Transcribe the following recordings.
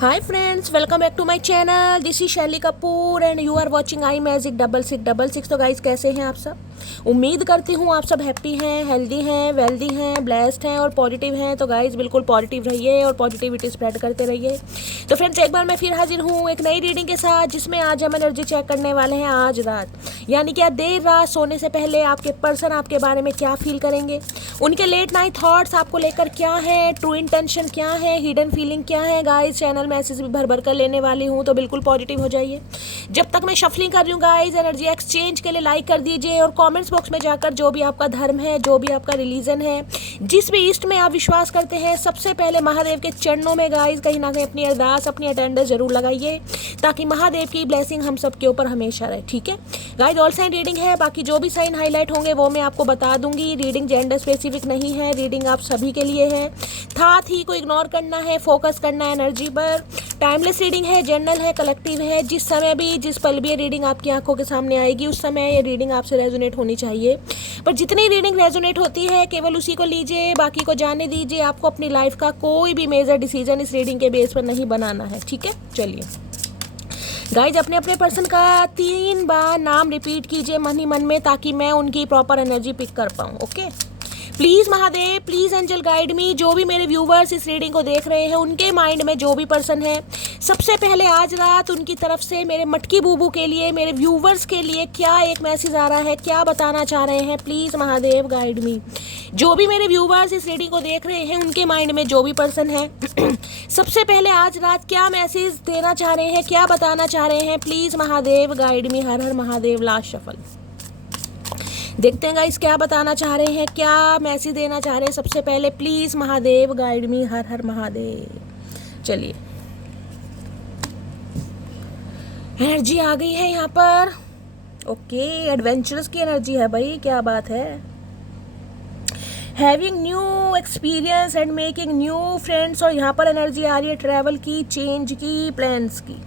Hi friends, welcome back to my channel. This is Shaili Kapoor and you are watching I magic 6666। तो guys कैसे हैं आप सब? उम्मीद करती हूँ आप सब हैप्पी हैं, हेल्दी हैं, वेल्दी हैं, ब्लेस्ड हैं और पॉजिटिव हैं। तो गाइस बिल्कुल पॉजिटिव रहिए और पॉजिटिविटी स्प्रेड करते रहिए। तो फ्रेंड्स एक बार मैं फिर हाजिर हूँ एक नई रीडिंग के साथ, जिसमें आज हम एनर्जी चेक करने वाले हैं आज रात, यानी कि देर रात सोने से पहले आपके पर्सन आपके बारे में क्या फील करेंगे, उनके लेट नाइट थॉट्स आपको लेकर क्या है, ट्रू इंटेंशन क्या है, हिडन फीलिंग क्या है। गाइस चैनल मैसेज भी भर भर कर लेने वाली हूँ, तो बिल्कुल पॉजिटिव हो जाइए। जब तक मैं शफलिंग कर रही हूँ गाइस, एनर्जी एक्सचेंज के लिए लाइक कर दीजिए और कमेंट्स बॉक्स में जाकर जो भी आपका धर्म है, जो भी आपका रिलीजन है, जिस भी ईस्ट में आप विश्वास करते हैं, सबसे पहले महादेव के चरणों में गाइस कहीं ना कहीं अपनी अरदास, अपनी अटेंडेंस जरूर लगाइए, ताकि महादेव की ब्लेसिंग हम सबके ऊपर हमेशा रहे। ठीक है गाइस, ऑल साइन रीडिंग है, बाकी जो भी साइन हाईलाइट होंगे वो मैं आपको बता दूंगी। रीडिंग जेंडर स्पेसिफिक नहीं है, रीडिंग आप सभी के लिए है। साथ ही को इग्नोर करना है, फोकस करना है एनर्जी पर। टाइमलेस रीडिंग है, जनरल है, कलेक्टिव है। जिस समय भी, जिस पल भी ये रीडिंग आपकी आंखों के सामने आएगी, उस समय ये रीडिंग आपसे रेजोनेट होनी चाहिए। पर जितनी रीडिंग रेजोनेट होती है केवल उसी को लीजिए, बाकी को जाने दीजिए। आपको अपनी लाइफ का कोई भी मेजर डिसीजन इस रीडिंग के बेस पर नहीं बनाना है। ठीक है, चलिए गाइज अपने अपने पर्सन का 3 बार नाम रिपीट कीजिए मन ही मन में, ताकि मैं उनकी प्रॉपर एनर्जी पिक कर पाऊँ। Okay, please Mahadev, please angel guide me. जो भी मेरे व्यूवर्स इस रीडिंग को देख रहे हैं, उनके माइंड में जो भी पर्सन है, सबसे पहले आज रात उनकी तरफ से मेरे मटकी बूबू के लिए, मेरे व्यूवर्स के लिए क्या एक मैसेज आ रहा है, क्या बताना चाह रहे हैं। प्लीज़ महादेव गाइड मी। जो भी मेरे व्यूवर्स इस रीडिंग को देख रहे हैं, उनके माइंड में जो भी पर्सन है सबसे पहले आज रात क्या मैसेज देना चाह रहे हैं, क्या बताना चाह रहे हैं। Please Mahadev guide me. हर हर महादेव। लास्ट शफल देखते हैं गाइस क्या बताना चाह रहे हैं, क्या मैसेज देना चाह रहे हैं। सबसे पहले प्लीज महादेव गाइड मी। हर हर महादेव। चलिए एनर्जी आ गई है यहाँ पर। ओके, एडवेंचरस की एनर्जी है भाई, क्या बात है। Having new experience and making new friends. और यहाँ पर एनर्जी आ रही है ट्रैवल की, चेंज की, प्लान्स की।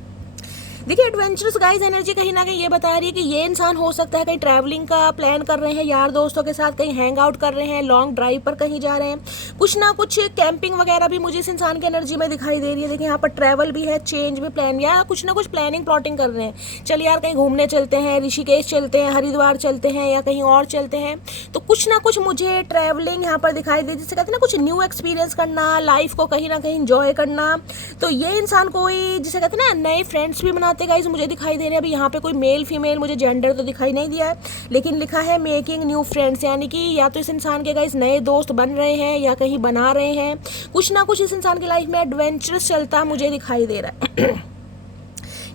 देखिए एडवेंचरस गाइस एनर्जी कहीं ना कहीं ये बता रही है कि ये इंसान हो सकता है कहीं ट्रैवलिंग का प्लान कर रहे हैं, यार दोस्तों के साथ कहीं हैंग आउट कर रहे हैं, लॉन्ग ड्राइव पर कहीं जा रहे हैं, कुछ ना कुछ कैंपिंग वगैरह भी मुझे इस इंसान की एनर्जी में दिखाई दे रही है। देखिए यहाँ पर ट्रैवल भी है, चेंज भी, प्लान, या कुछ ना कुछ प्लानिंग प्लॉटिंग कर रहे हैं। चलिए यार कहीं घूमने चलते हैं, ऋषिकेश चलते हैं, हरिद्वार चलते हैं, या कहीं और चलते हैं। तो कुछ ना कुछ मुझे ट्रैवलिंग यहाँ पर दिखाई दे, जिससे कहते हैं ना कुछ न्यू एक्सपीरियंस करना, लाइफ को कहीं ना कहीं इंजॉय करना। तो ये इंसान कोई जिसे कहते हैं ना नए फ्रेंड्स भी बनाते गाइस मुझे दिखाई दे रहे हैं। अभी यहाँ पे कोई मेल फीमेल मुझे जेंडर तो दिखाई नहीं दिया है, लेकिन लिखा है मेकिंग न्यू फ्रेंड्स, यानी कि या तो इस इंसान के गाइस नए दोस्त बन रहे हैं या कहीं बना रहे हैं। कुछ ना कुछ इस इंसान की लाइफ में एडवेंचरस चलता मुझे दिखाई दे रहा है।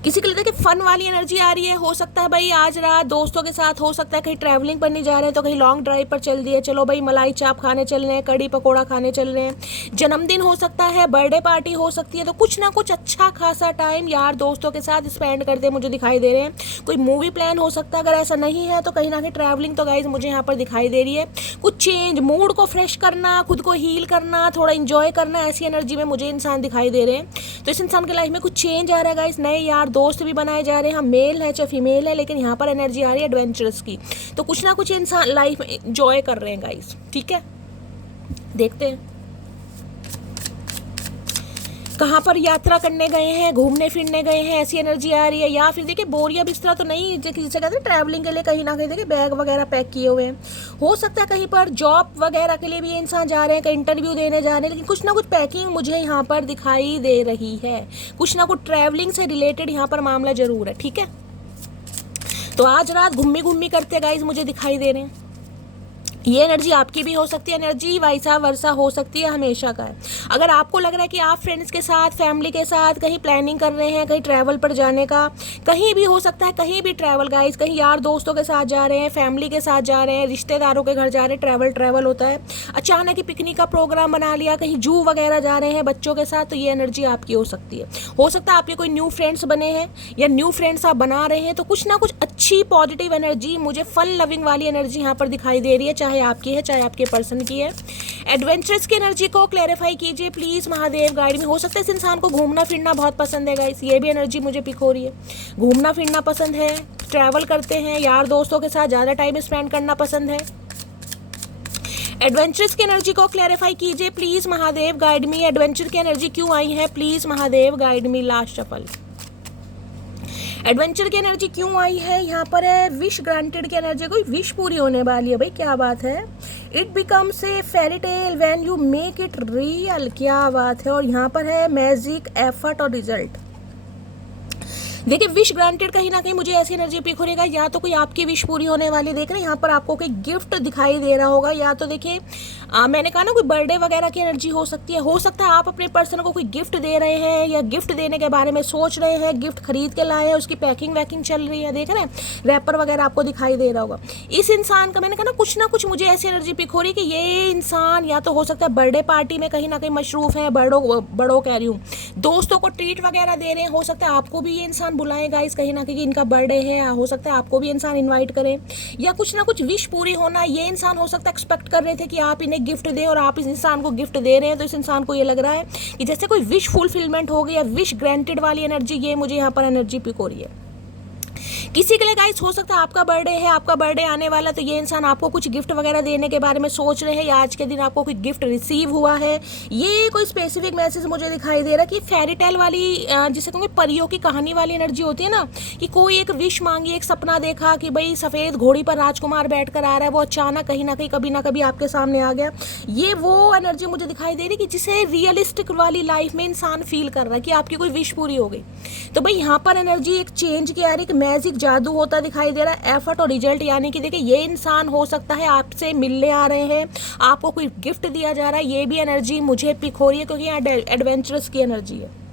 किसी के लिए देखिए फन वाली एनर्जी आ रही है। हो सकता है भाई आज रात दोस्तों के साथ, हो सकता है कहीं ट्रैवलिंग पर नहीं जा रहे हैं तो कहीं लॉन्ग ड्राइव पर चल दिए, चलो भाई मलाई चाप खाने चल रहे हैं, कड़ी पकोड़ा खाने चल रहे हैं। जन्मदिन हो सकता है, बर्थडे पार्टी हो सकती है। तो कुछ ना कुछ अच्छा खासा टाइम यार दोस्तों के साथ स्पेंड करते मुझे दिखाई दे रहे हैं। कोई मूवी प्लान हो सकता है, अगर ऐसा नहीं है तो कहीं ना कहीं ट्रैवलिंग तो गाइज मुझे यहाँ पर दिखाई दे रही है। कुछ चेंज, मूड को फ्रेश करना, खुद को हील करना, थोड़ा इंजॉय करना, ऐसी एनर्जी में मुझे इंसान दिखाई दे रहे हैं। तो इस इंसान की लाइफ में कुछ चेंज आ रहा है गाइस, नए यार दोस्त भी बनाए जा रहे हैं। हम मेल है चाहे फीमेल है, लेकिन यहाँ पर एनर्जी आ रही है एडवेंचरस की। तो कुछ ना कुछ इंसान लाइफ में एंजॉय कर रहे हैं गाइस। ठीक है, देखते हैं कहाँ पर यात्रा करने गए हैं, घूमने फिरने गए हैं, ऐसी एनर्जी आ रही है। या फिर देखिए बोरिया बिस्तरा तो नहीं, जिसे कहते हैं ट्रैवलिंग के लिए कहीं ना कहीं देखिए बैग वगैरह पैक किए हुए हैं। हो सकता है कहीं पर जॉब वगैरह के लिए भी ये इंसान जा रहे हैं, कहीं इंटरव्यू देने जा रहे हैं, लेकिन कुछ ना कुछ पैकिंग मुझे यहाँ पर दिखाई दे रही है। कुछ ना कुछ ट्रैवलिंग से रिलेटेड यहाँ पर मामला जरूर है। ठीक है, तो आज रात घूमी घूमी करते गाइज मुझे दिखाई दे रहे हैं। ये एनर्जी आपकी भी हो सकती है, एनर्जी वाइसा वर्सा हो सकती है, हमेशा का है। अगर आपको लग रहा है कि आप फ्रेंड्स के साथ, फैमिली के साथ कहीं प्लानिंग कर रहे हैं, कहीं ट्रैवल पर जाने का, कहीं भी हो सकता है, कहीं भी ट्रैवल गाइस, कहीं यार दोस्तों के साथ जा रहे हैं, फैमिली के साथ जा रहे हैं, रिश्तेदारों के घर जा रहे हैं, ट्रैवल होता है। अचानक ही पिकनिक का प्रोग्राम बना लिया, कहीं जू वगैरह जा रहे हैं बच्चों के साथ, तो ये एनर्जी आपकी हो सकती है। हो सकता है आपके कोई न्यू फ्रेंड्स बने हैं या न्यू फ्रेंड्स आप बना रहे हैं। तो कुछ ना कुछ अच्छी पॉजिटिव एनर्जी, मुझे फन लविंग वाली एनर्जी यहाँ पर दिखाई दे रही है, चाहे आपकी है चाहे आपके पर्सन की है। एडवेंचरस की एनर्जी को क्लैरिफाई कीजिए प्लीज महादेव गाइड में। हो सकता है इस इंसान को घूमना फिरना बहुत पसंद है गाइस, ये भी एनर्जी मुझे पिक हो रही है। घूमना फिरना पसंद है, ट्रैवल करते हैं, यार दोस्तों के साथ ज़्यादा टाइम स्पेंड करना पसंद है। एडवेंचर्स की एनर्जी को क्लैरिफाई कीजिए please Mahadev, guide me. Adventure की एनर्जी क्यों आई है, please Mahadev guide me. Last shuffle. Adventure की एनर्जी क्यों आई है, यहाँ पर है विश ग्रांटेड की एनर्जी, कोई विश पूरी होने वाली है भाई, क्या बात है। It becomes a fairy tale when you make it real, क्या बात है। और यहाँ पर है मैजिक, एफर्ट और रिजल्ट। देखिए विश ग्रांटेड कहीं ना कहीं मुझे ऐसी एनर्जी पिक हो रहेगा, या तो कोई आपकी विश पूरी होने वाली, देख रहे हैं यहाँ पर आपको कोई गिफ्ट दिखाई दे रहा होगा, या तो देखिए मैंने कहा ना कोई बर्थडे वगैरह की एनर्जी हो सकती है। हो सकता है आप अपने पर्सन को कोई गिफ्ट दे रहे हैं या गिफ्ट देने के बारे में सोच रहे हैं, गिफ्ट खरीद के लाए हैं, उसकी पैकिंग वैकिंग चल रही है, देख रहे हैं रैपर वगैरह आपको दिखाई दे रहा होगा। इस इंसान का मैंने कहा ना कुछ मुझे ऐसी एनर्जी पिक हो रही है कि ये इंसान या तो हो सकता है बर्थडे पार्टी में कहीं ना कहीं मशरूफ है, बड़ों कह रही हूँ, दोस्तों को ट्रीट वगैरह दे रहे हैं। हो सकता है आपको भी ये इंसान बुलाएगा गाइस कहीं ना कहीं, इनका बर्थडे है, हो सकता है आपको भी इंसान इनवाइट करें, या कुछ ना कुछ विश पूरी होना। ये इंसान हो सकता है एक्सपेक्ट कर रहे थे कि आप इन्हें गिफ्ट दें और आप इस इंसान को गिफ्ट दे रहे हैं, तो इस इंसान को ये लग रहा है कि जैसे कोई विश फुलफिलमेंट हो गई या विश ग्रांटेड वाली एनर्जी, ये मुझे यहाँ पर एनर्जी पिक हो रही है। किसी के लिए गाइस हो सकता है आपका बर्थडे है, आपका बर्थडे आने वाला, तो ये इंसान आपको कुछ गिफ्ट वगैरह देने के बारे में सोच रहे हैं, या आज के दिन आपको कोई गिफ्ट रिसीव हुआ है। ये कोई स्पेसिफिक मैसेज मुझे दिखाई दे रहा है कि फेरी टेल वाली, जिसे कहूँगी परियों की कहानी वाली एनर्जी होती है ना, कि कोई एक विश मांगी, एक सपना देखा कि भाई सफ़ेद घोड़ी पर राजकुमार बैठ कर आ रहा है, वो अचानक कहीं ना कहीं कभी ना कभी आपके सामने आ गया। ये वो एनर्जी मुझे दिखाई दे रही है कि जिसे रियलिस्टिक वाली लाइफ में इंसान फील कर रहा है कि आपकी कोई विश पूरी हो गई। तो भाई यहाँ पर एनर्जी एक चेंज की आ रही, एक मैजिक जादू होता दिखाई दे रहा है, एफर्ट और रिजल्ट, यानी कि देखिए ये इंसान हो सकता है आपसे मिलने आ रहे हैं, आपको कोई गिफ्ट दिया जा रहा है, ये भी एनर्जी मुझे पिक हो रही है क्योंकि यहाँ एडवेंचरस की एनर्जी है।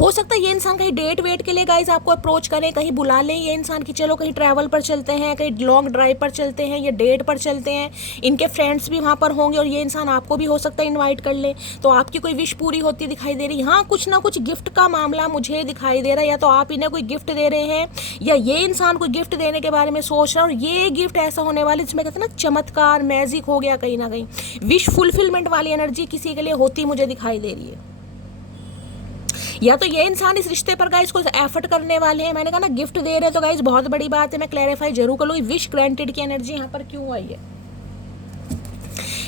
हो सकता है ये इंसान कहीं डेट वेट के लिए गाइज आपको अप्रोच करें, कहीं बुला लें ये इंसान कि चलो कहीं ट्रैवल पर चलते हैं, कहीं लॉन्ग ड्राइव पर चलते हैं या डेट पर चलते हैं। इनके फ्रेंड्स भी वहाँ पर होंगे और ये इंसान आपको भी हो सकता है इनवाइट कर ले, तो आपकी कोई विश पूरी होती दिखाई दे रही। हाँ कुछ ना कुछ गिफ्ट का मामला मुझे दिखाई दे रहा है, या तो आप इन्हें कोई गिफ्ट दे रहे हैं या ये इंसान कोई गिफ्ट देने के बारे में सोच रहा है, और ये गिफ्ट ऐसा होने वाला जिसमें कहते हैं ना चमत्कार, मैजिक हो गया, कहीं ना कहीं विश फुलफिलमेंट वाली एनर्जी किसी के लिए होती मुझे दिखाई दे रही है। या तो ये इंसान इस रिश्ते पर गाइस को एफर्ट करने वाले हैं, मैंने कहा ना गिफ्ट दे रहे हैं तो गाइस बहुत बड़ी बात है, मैं क्लैरिफाई जरूर कर लूँ विश ग्रांटेड की एनर्जी यहाँ पर क्यों आई है।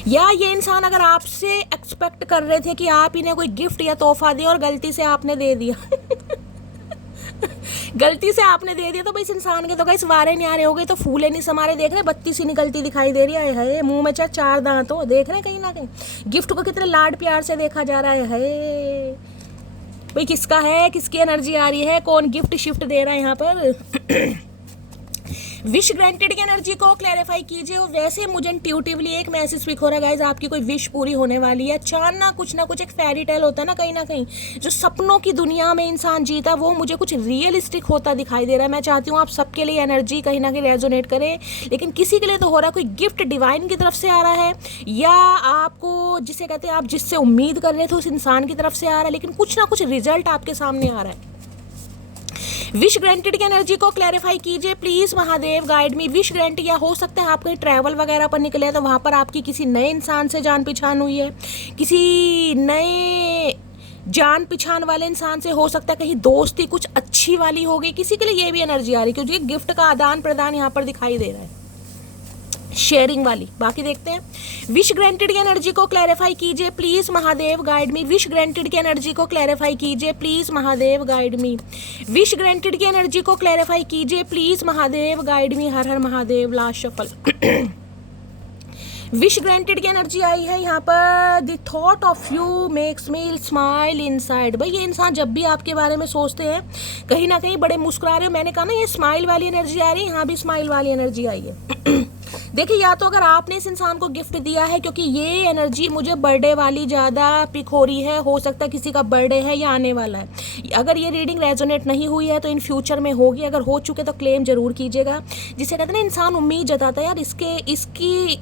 या ये इंसान अगर आपसे एक्सपेक्ट कर रहे थे कि आप इन्हें कोई गिफ्ट या तोहफा दें और गलती से आपने दे दिया गलती से आपने दे दिया, तो भाई इस इंसान के तो गाइस वारे नहीं आ रहे हो गए, तो फूले नहीं समारे, देख रहे बत्ती सी निकलती दिखाई दे रही है, मुंह में चार दांत हो, देख रहे हैं कहीं ना कहीं गिफ्ट को कितने लाड प्यार से देखा जा रहा है। भाई किसका है, किसकी एनर्जी आ रही है, कौन गिफ्ट शिफ्ट दे रहा है यहाँ पर विश ग्रांटेड की एनर्जी को क्लैरिफाई कीजिए। और वैसे मुझे इंट्यूटिवली एक मैसेज पिक हो रहा है गाइज, आपकी कोई विश पूरी होने वाली है। अचानक कुछ ना कुछ एक फेरी टेल होता है ना कहीं जो सपनों की दुनिया में इंसान जीता, वो मुझे कुछ रियलिस्टिक होता दिखाई दे रहा है। मैं चाहती हूँ आप सबके लिए एनर्जी कहीं ना कहीं रेजोनेट करे, लेकिन किसी के लिए तो हो रहा है कोई गिफ्ट डिवाइन की तरफ से आ रहा है, या आपको जिसे कहते हैं आप जिससे उम्मीद कर रहे थे उस इंसान की तरफ से आ रहा है, लेकिन कुछ ना कुछ रिजल्ट आपके सामने आ रहा है। विश ग्रांटेड की एनर्जी को क्लैरिफाई कीजिए please Mahadev, guide me. Wish granted, या हो सकता है आप कहीं ट्रैवल वगैरह पर निकले हैं तो वहाँ पर आपकी किसी नए इंसान से जान पहचान हुई है, किसी नए जान पहचान वाले इंसान से हो सकता है कहीं दोस्ती कुछ अच्छी वाली हो गई, किसी के लिए ये भी एनर्जी आ रही है क्योंकि गिफ्ट का आदान प्रदान यहाँ पर दिखाई दे रहा है, शेयरिंग वाली। बाकी देखते हैं विश ग्रांटेड की एनर्जी को क्लैरिफाई कीजिए please Mahadev, guide me. Wish granted की एनर्जी को क्लैरिफाई कीजिए please Mahadev, guide me. Wish granted की एनर्जी को क्लैरिफाई कीजिए प्लीज महादेव, गाइड मी। हर हर Mahadev. Last shuffle wish granted की एनर्जी आई है यहाँ पर, the thought of you makes me smile inside. भाई ये इंसान जब भी आपके बारे में सोचते हैं कहीं ना कहीं बड़े मुस्कुरा रहे हो। मैंने कहा ना ये स्माइल वाली एनर्जी आ रही है, यहाँ भी स्माइल वाली एनर्जी आई है देखिए या तो अगर आपने इस इंसान को गिफ्ट दिया है, क्योंकि ये एनर्जी मुझे बर्थडे वाली ज़्यादा पिक हो रही है, हो सकता है किसी का बर्थडे है या आने वाला है। अगर ये रीडिंग रेजोनेट नहीं हुई है तो इन फ्यूचर में होगी, अगर हो चुके तो क्लेम जरूर कीजिएगा। जिसे कहते हैं ना इंसान उम्मीद जताता है यार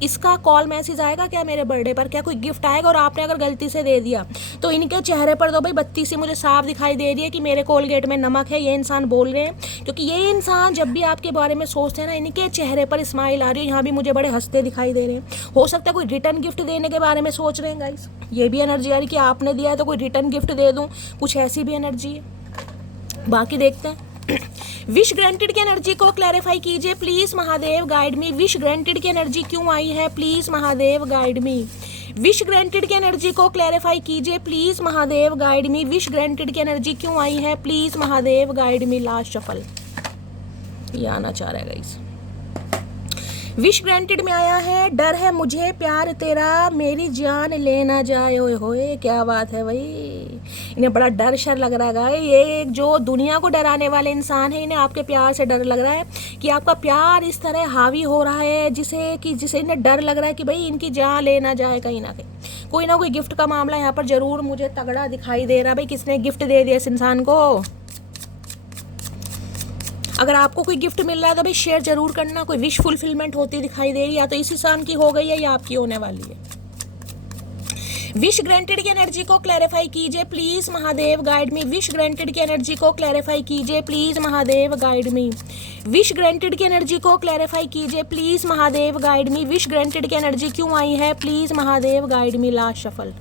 इसका कॉल मैसेज आएगा क्या मेरे बर्थडे पर, क्या कोई गिफ्ट आएगा, और आपने अगर गलती से दे दिया तो इनके चेहरे पर तो भाई बत्ती से मुझे साफ दिखाई दे रही है कि मेरे कोलगेट में नमक है, ये इंसान बोल रहे हैं। क्योंकि ये इंसान जब भी आपके बारे में सोचते हैं ना, इनके चेहरे पर स्माइल आ रही है, यहाँ भी मुझे बड़े हंसते दिखाई दे रहे हैं। हो सकता है कोई रिटर्न गिफ्ट देने के बारे में सोच रहे हैं गाइस, ये भी एनर्जी आ रही कि आपने दिया है तो कोई रिटर्न गिफ्ट दे दूं, कुछ ऐसी भी एनर्जी है। बाकी देखते हैं विश ग्रांटेड की एनर्जी को क्लैरिफाई कीजिए please Mahadev, guide me. Wish granted की एनर्जी क्यों आई है, please Mahadev guide me. Wish granted की एनर्जी को क्लैरिफाई कीजिए please Mahadev, guide me. Wish granted की एनर्जी क्यों आई है, please Mahadev guide me. Last shuffle ये आना चाह रहा है गाइस। विश ग्रांटेड में आया है, डर है मुझे प्यार तेरा, मेरी जान लेना जाए। ओए होए क्या बात है भाई, इन्हें बड़ा डर शर लग रहा है। ये जो दुनिया को डराने वाले इंसान है, इन्हें आपके प्यार से डर लग रहा है कि आपका प्यार इस तरह हावी हो रहा है जिसे इन्हें डर लग रहा है कि भाई इनकी जान लेना जाए कहीं ना कहीं। कोई ना कोई गिफ्ट का मामला यहाँ पर जरूर मुझे तगड़ा दिखाई दे रहा है। भाई किसने गिफ्ट दे दिया इस इंसान को। अगर आपको कोई गिफ्ट मिल रहा है तो भाई शेयर जरूर करना। कोई विश फुलफिलमेंट होती दिखाई दे रही है, या तो इस इंसान की हो गई है या आपकी होने वाली है। विश ग्रांटेड की एनर्जी को क्लैरिफाई कीजिए please Mahadev, guide me. Wish granted की एनर्जी को क्लैरिफाई कीजिए please Mahadev, guide me. Wish granted की एनर्जी को क्लैरिफाई कीजिए please Mahadev, guide me. Wish granted की एनर्जी क्यों आई है, please Mahadev guide me. Last shuffle.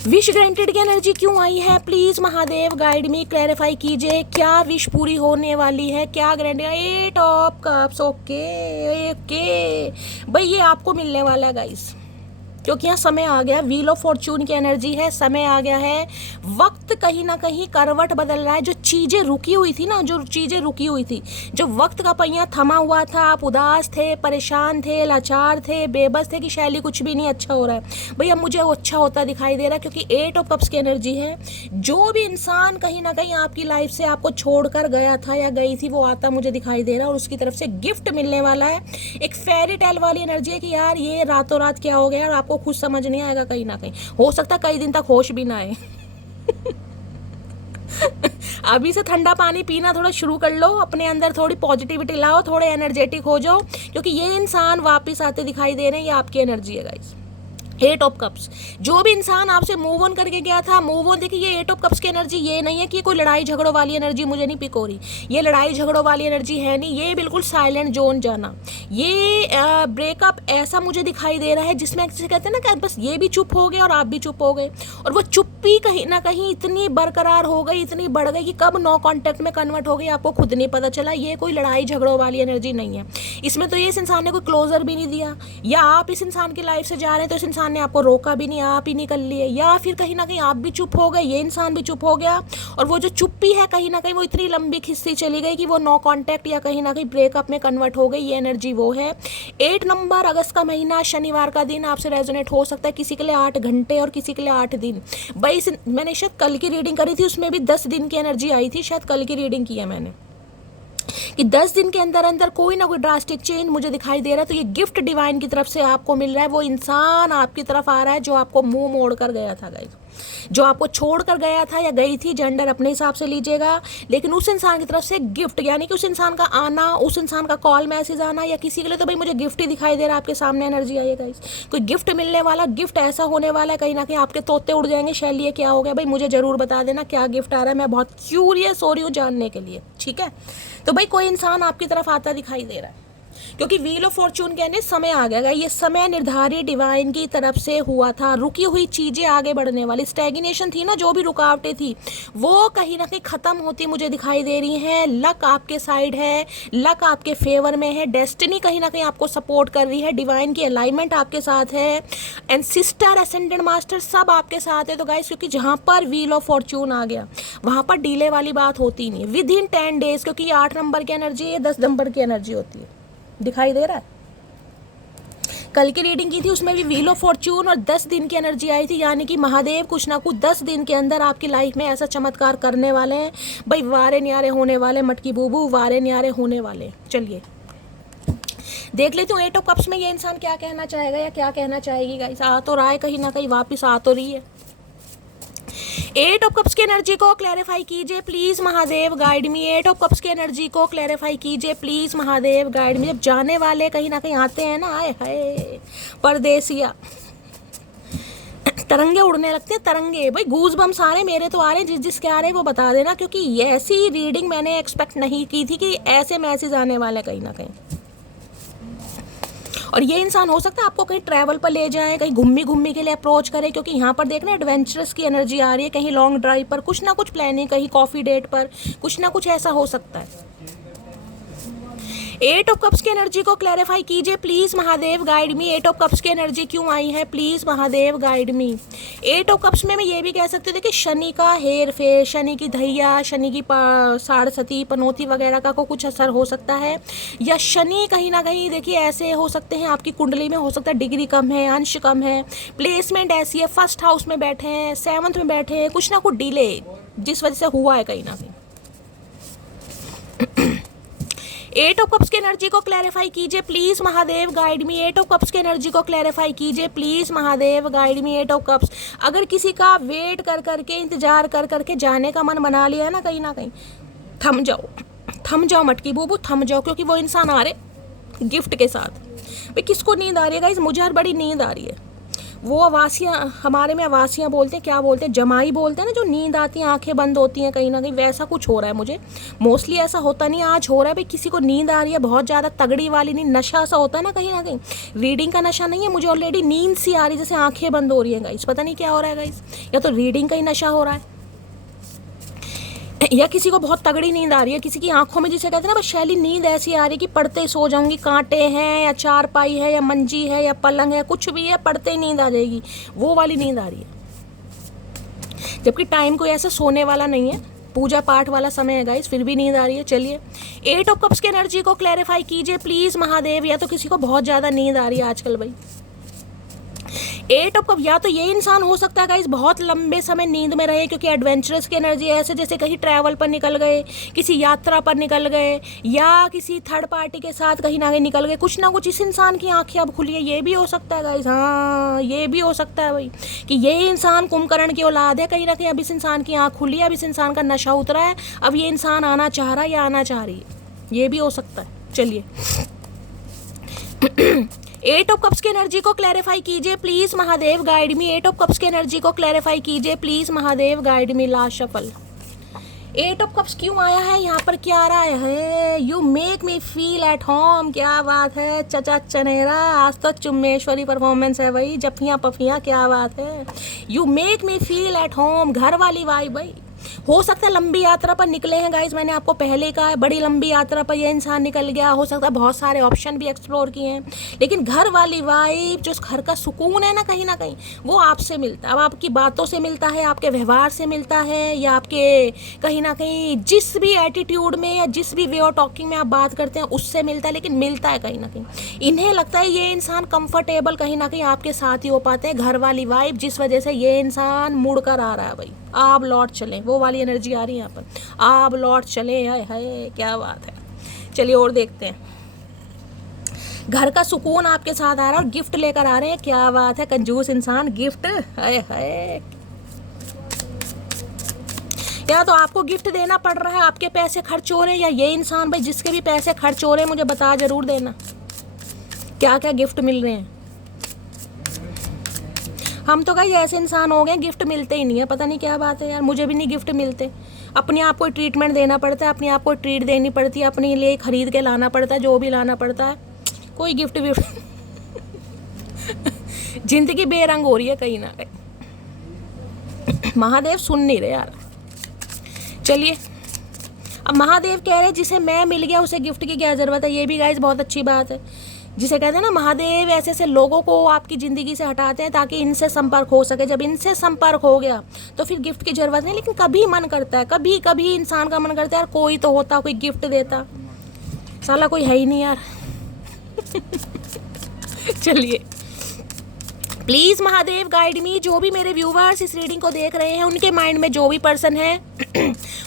Wish granted की एनर्जी क्यों आई है, please Mahadev guide me. Clarify कीजिए क्या विश पूरी होने वाली है, क्या granted. 8 of cups, okay okay भाई ये आपको मिलने वाला है गाइस, क्योंकि यहाँ समय आ गया। व्हील ऑफ फॉर्चून की एनर्जी है, समय आ गया है। वक्त कहीं ना कहीं करवट बदल रहा है। जो चीज़ें रुकी हुई थी ना, जो चीज़ें रुकी हुई थी, जो वक्त का पहिया थमा हुआ था, आप उदास थे, परेशान थे, लाचार थे, बेबस थे कि शैली कुछ भी नहीं अच्छा हो रहा है। भैया मुझे वो अच्छा होता दिखाई दे रहा है, क्योंकि 8 ऑफ कप्स की एनर्जी है। जो भी इंसान कहीं ना कहीं आपकी लाइफ से आपको छोड़कर गया था या गई थी, वो आता मुझे दिखाई दे रहा है और उसकी तरफ से गिफ्ट मिलने वाला है। एक फेरी टेल वाली एनर्जी है कि यार ये रातों रात क्या हो गया और आपको कुछ समझ नहीं आएगा। कहीं ना कहीं हो सकता है कई दिन तक होश भी ना आए। अभी से ठंडा पानी पीना थोड़ा शुरू कर लो, अपने अंदर थोड़ी पॉजिटिविटी लाओ, थोड़े एनर्जेटिक हो जाओ, क्योंकि ये इंसान वापस आते दिखाई दे रहे हैं। ये आपकी एनर्जी है गाइस। 8 ऑफ कप्स, जो भी इंसान आपसे मूव ऑन करके गया था, मूव ऑन। देखिए ये 8 ऑफ कप्स की एनर्जी ये नहीं है कि कोई लड़ाई झगड़ों वाली एनर्जी मुझे नहीं पिक हो रही। ये लड़ाई झगड़ों वाली एनर्जी है नहीं, ये बिल्कुल साइलेंट जोन जाना। ये ब्रेकअप ऐसा मुझे दिखाई दे रहा है जिसमें जैसे कहते हैं ना कि बस ये भी चुप हो गए और आप भी चुप हो गए, और वो चुप्पी कहीं ना कहीं इतनी बरकरार हो गई, इतनी बढ़ गई कि कब नो कॉन्टेक्ट में कन्वर्ट हो गई आपको खुद नहीं पता चला। ये कोई लड़ाई झगड़ों वाली एनर्जी नहीं है। इसमें तो ये इस इंसान ने कोई क्लोजर भी नहीं दिया, या आप इस इंसान की लाइफ से जा रहे हैं तो इस इंसान ने आपको रोका भी नहीं, आप ही निकल लिए, या फिर कहीं ना कहीं आप भी चुप हो गए, ये इंसान भी चुप हो गया, और वो जो चुप्पी है कहीं ना कहीं वो इतनी लंबी खिस्सी चली गई कि वो नो कांटेक्ट या कहीं ना कहीं ब्रेकअप में कन्वर्ट हो गई। ये एनर्जी वो है। 8 नंबर, अगस्त का महीना, शनिवार का दिन आपसे रेजोनेट हो सकता है। किसी के लिए 8 घंटे और किसी के लिए 8 दिन। भाई मैंने शायद कल की रीडिंग करी थी, उसमें भी 10 दिन की एनर्जी आई थी। शायद कल की रीडिंग की है मैंने कि 10 दिन के अंदर अंदर कोई ना कोई ड्रास्टिक चेंज मुझे दिखाई दे रहा है। तो ये गिफ्ट डिवाइन की तरफ से आपको मिल रहा है। वो इंसान आपकी तरफ आ रहा है जो आपको मुंह मोड़ कर गया था गाइस, जो आपको छोड़ कर गया था या गई थी, जेंडर अपने हिसाब से लीजिएगा, लेकिन उस इंसान की तरफ से गिफ्ट, यानी कि उस इंसान का आना, उस इंसान का कॉल मैसेज आना, या किसी के लिए तो भाई मुझे गिफ्ट ही दिखाई दे रहा है। आपके सामने एनर्जी आई है गाइस, कोई गिफ्ट मिलने वाला, गिफ्ट ऐसा होने वाला है कहीं ना कहीं आपके तोते उड़ जाएंगे। शैली ये क्या हो गया भाई, मुझे जरूर बता देना क्या गिफ्ट आ रहा है, मैं बहुत क्यूरियस हो रही हूँ जानने के लिए। ठीक है, तो भाई कोई इंसान आपकी तरफ आता दिखाई दे रहा है, क्योंकि व्हील ऑफ फॉर्चून कहने समय आ गया। ये समय निर्धारित डिवाइन की तरफ से हुआ था। रुकी हुई चीजें आगे बढ़ने वाली, स्टैग्नेशन थी ना, जो भी रुकावटें थी वो कहीं ना कहीं खत्म होती मुझे दिखाई दे रही हैं। लक आपके साइड है, लक आपके फेवर में है, डेस्टिनी कहीं ना कहीं आपको सपोर्ट कर रही है, डिवाइन की अलाइनमेंट आपके साथ है, एंड सिस्टर, असेंडेंट मास्टर सब आपके साथ है। तो गाइस क्योंकि जहां पर व्हील ऑफ फॉर्चून आ गया वहां पर डिले वाली बात होती नहीं है। विद इन 10 डेज, क्योंकि ये 8 नंबर की एनर्जी है, 10 नंबर की एनर्जी होती है, दिखाई दे रहा है। कल की रीडिंग की थी उसमें भी व्हील ऑफ फॉर्चून और 10 दिन की एनर्जी आई थी, यानी कि महादेव कुछ ना कुछ 10 दिन के अंदर आपकी लाइफ में ऐसा चमत्कार करने वाले हैं भाई। वारे न्यारे होने वाले, मटकी बूबू वारे न्यारे होने वाले। चलिए देख लेती हूँ 8 ऑफ कप्स में ये इंसान क्या कहना चाहेगा या क्या कहना चाहेगी गाइस। आ तो रहा है कहीं ना कहीं, वापिस आ तो रही है। 8 ऑफ कप्स की एनर्जी को क्लैरिफाई कीजिए please Mahadev, guide me. 8 of cups की एनर्जी को क्लैरिफाई कीजिए प्लीज महादेव, गाइड मी। जब जाने वाले कहीं ना कहीं आते हैं ना, आए हाय परदेसिया, तरंगे उड़ने लगते हैं, तरंगे भाई। गूज बम सारे मेरे तो आ रहे हैं, जिसके आ रहे हैं वो बता देना, क्योंकि ऐसी रीडिंग मैंने एक्सपेक्ट नहीं की थी कि ऐसे मैसेज आने वाले कहीं ना कहीं। और ये इंसान हो सकता है आपको कहीं ट्रैवल पर ले जाए, कहीं घूमी घूमी के लिए अप्रोच करे, क्योंकि यहाँ पर देखना एडवेंचरस की एनर्जी आ रही है, कहीं लॉन्ग ड्राइव पर कुछ ना कुछ प्लानिंग, कहीं कॉफ़ी डेट पर कुछ ना कुछ ऐसा हो सकता है। 8 ऑफ कप्स की एनर्जी को क्लैरिफाई कीजिए please Mahadev, guide me. 8 of cups की एनर्जी क्यों आई है, please Mahadev guide me. 8 of cups में मैं ये भी कह सकती हूँ कि शनि का हेर फेर, शनि की धैया, शनि की साढ़सती पनौती वगैरह का को कुछ असर हो सकता है, या शनि कहीं ना कहीं देखिए ऐसे हो सकते हैं आपकी कुंडली में, हो सकता है डिग्री कम है, अंश कम है, प्लेसमेंट ऐसी है, फर्स्ट हाउस में बैठे हैं, 7th में बैठे हैं, कुछ ना कुछ डिले जिस वजह से हुआ है कहीं ना कहीं। 8 ऑफ कप्स की एनर्जी को क्लैरिफाई कीजिए please Mahadev, guide me. 8 of cups की एनर्जी को क्लैरिफाई कीजिए please Mahadev, guide me. 8 of cups, अगर किसी का वेट कर करके, इंतजार कर करके जाने का मन बना लिया है ना कहीं, थम जाओ, थम जाओ मटकी बूबू, थम जाओ, क्योंकि वो इंसान आ रहे गिफ्ट के साथ। भाई किसको नींद आ रही है गाइस, मुझे यार बड़ी नींद आ रही है। वो आवासियाँ, हमारे में आवासियाँ बोलते हैं, क्या बोलते हैं, जमाई बोलते हैं ना, जो नींद आती है आंखें बंद होती हैं कहीं ना कहीं, वैसा कुछ हो रहा है मुझे। मोस्टली ऐसा होता नहीं, आज हो रहा है भाई, किसी को नींद आ रही है बहुत ज़्यादा तगड़ी वाली नींद, नशा सा होता है ना कहीं ना कहीं। रीडिंग का नशा नहीं है, मुझे ऑलरेडी नींद सी आ रही है, जैसे आंखें बंद हो रही हैं गाइस, पता नहीं क्या हो रहा है गाइस, या तो रीडिंग का ही नशा हो रहा है, या किसी को बहुत तगड़ी नींद आ रही है, किसी की आंखों में जिसे कहते हैं ना बस शैली नींद ऐसी आ रही है कि पढ़ते ही सो जाऊंगी, कांटे हैं या चारपाई है या मंजी है या पलंग है, कुछ भी है, पढ़ते ही नींद आ जाएगी, वो वाली नींद आ रही है। जबकि टाइम कोई ऐसा सोने वाला नहीं है, पूजा पाठ वाला समय है गाइस, फिर भी नींद आ रही है। चलिए 8 ऑफ कप्स की एनर्जी को क्लैरिफाई कीजिए प्लीज महादेव, या तो किसी को बहुत ज़्यादा नींद आ रही है आजकल भाई। 8 ऑफ कप, या तो ये इंसान हो सकता है गाइस बहुत लंबे समय नींद में रहे, क्योंकि एडवेंचरस की एनर्जी ऐसे जैसे कहीं ट्रैवल पर निकल गए, किसी यात्रा पर निकल गए, या किसी थर्ड पार्टी के साथ कहीं ना कहीं निकल गए, कुछ ना कुछ इस इंसान की आंखें अब खुली है, ये भी हो सकता है गाइस। हाँ ये भी हो सकता है भाई कि ये इंसान कुंभकर्ण की औलाद है कहीं ना कहीं, अब इस इंसान की आँख खुली है, अब इस इंसान का नशा उतरा है, अब ये इंसान आना चाह रहा है या आना चाह रही है, ये भी हो सकता है। चलिए 8 ऑफ कप्स की एनर्जी को क्लैरिफाई कीजिए please Mahadev, guide me. 8 of cups की एनर्जी को क्लैरिफाई कीजिए please Mahadev, guide me. Last shuffle. 8 of cups क्यों आया है यहाँ पर, क्या आ रहा है, you make me feel at home, क्या बात है चचा चनेरा, आज तो चुम्मेश्वरी परफॉर्मेंस है भाई, जफियाँ पफियाँ, क्या बात है। You make me feel at home, घर वाली वाइब भाई। हो सकता है लंबी यात्रा पर निकले हैं गाइज, मैंने आपको पहले कहा है, बड़ी लंबी यात्रा पर ये इंसान निकल गया, हो सकता है बहुत सारे ऑप्शन भी एक्सप्लोर किए हैं, लेकिन घर वाली वाइब, जो घर का सुकून है ना कहीं वो आपसे मिलता है। अब आपकी बातों से मिलता है, आपके व्यवहार से मिलता है, या आपके कहीं ना कहीं जिस भी एटीट्यूड में या जिस भी वे ऑफ टॉकिंग में आप बात करते हैं उससे मिलता है, लेकिन मिलता है कहीं ना कहीं। इन्हें लगता है ये इंसान कंफर्टेबल कहीं ना कहीं आपके साथ ही हो पाते हैं, घर वाली वाइब, जिस वजह से ये इंसान मुड़ कर आ रहा है भाई, आप लौट चलें, वो वाली एनर्जी आ रही है यहाँ पर, आप लौट चले, हाय हाय क्या बात है। चलिए और देखते हैं, घर का सुकून आपके साथ आ रहा है और गिफ्ट लेकर आ रहे हैं, क्या बात है, कंजूस इंसान, गिफ्ट, हाय हाय। या तो आपको गिफ्ट देना पड़ रहा है, आपके पैसे खर्च हो रहे हैं, या ये इंसान भाई जिसके भी पैसे खर्च हो रहे हैं मुझे बता जरूर देना क्या क्या गिफ्ट मिल रहे हैं। हम तो कहीं ऐसे इंसान हो गए गिफ्ट मिलते ही नहीं है, पता नहीं क्या बात है यार, मुझे भी नहीं गिफ्ट मिलते, अपने आप को ट्रीटमेंट देना पड़ता है, अपने आप को ट्रीट देनी पड़ती है, अपने लिए खरीद के लाना पड़ता है, जो भी लाना पड़ता है, कोई गिफ्ट विफ्ट जिंदगी बेरंग हो रही है कहीं ना कहीं। महादेव सुन नहीं रहे यार। चलिए अब महादेव कह रहे जिसे मैं मिल गया उसे गिफ्ट की क्या ज़रूरत है, ये भी गाइस बहुत अच्छी बात है। जिसे कहते हैं ना महादेव ऐसे ऐसे लोगों को आपकी ज़िंदगी से हटाते हैं ताकि इनसे संपर्क हो सके, जब इनसे संपर्क हो गया तो फिर गिफ्ट की ज़रूरत नहीं। लेकिन कभी मन करता है, कभी कभी इंसान का मन करता है यार कोई तो होता, कोई गिफ्ट देता, साला कोई है ही नहीं यार। चलिए प्लीज़ महादेव गाइड मी, जो भी मेरे व्यूवर्स इस रीडिंग को देख रहे हैं उनके माइंड में जो भी पर्सन है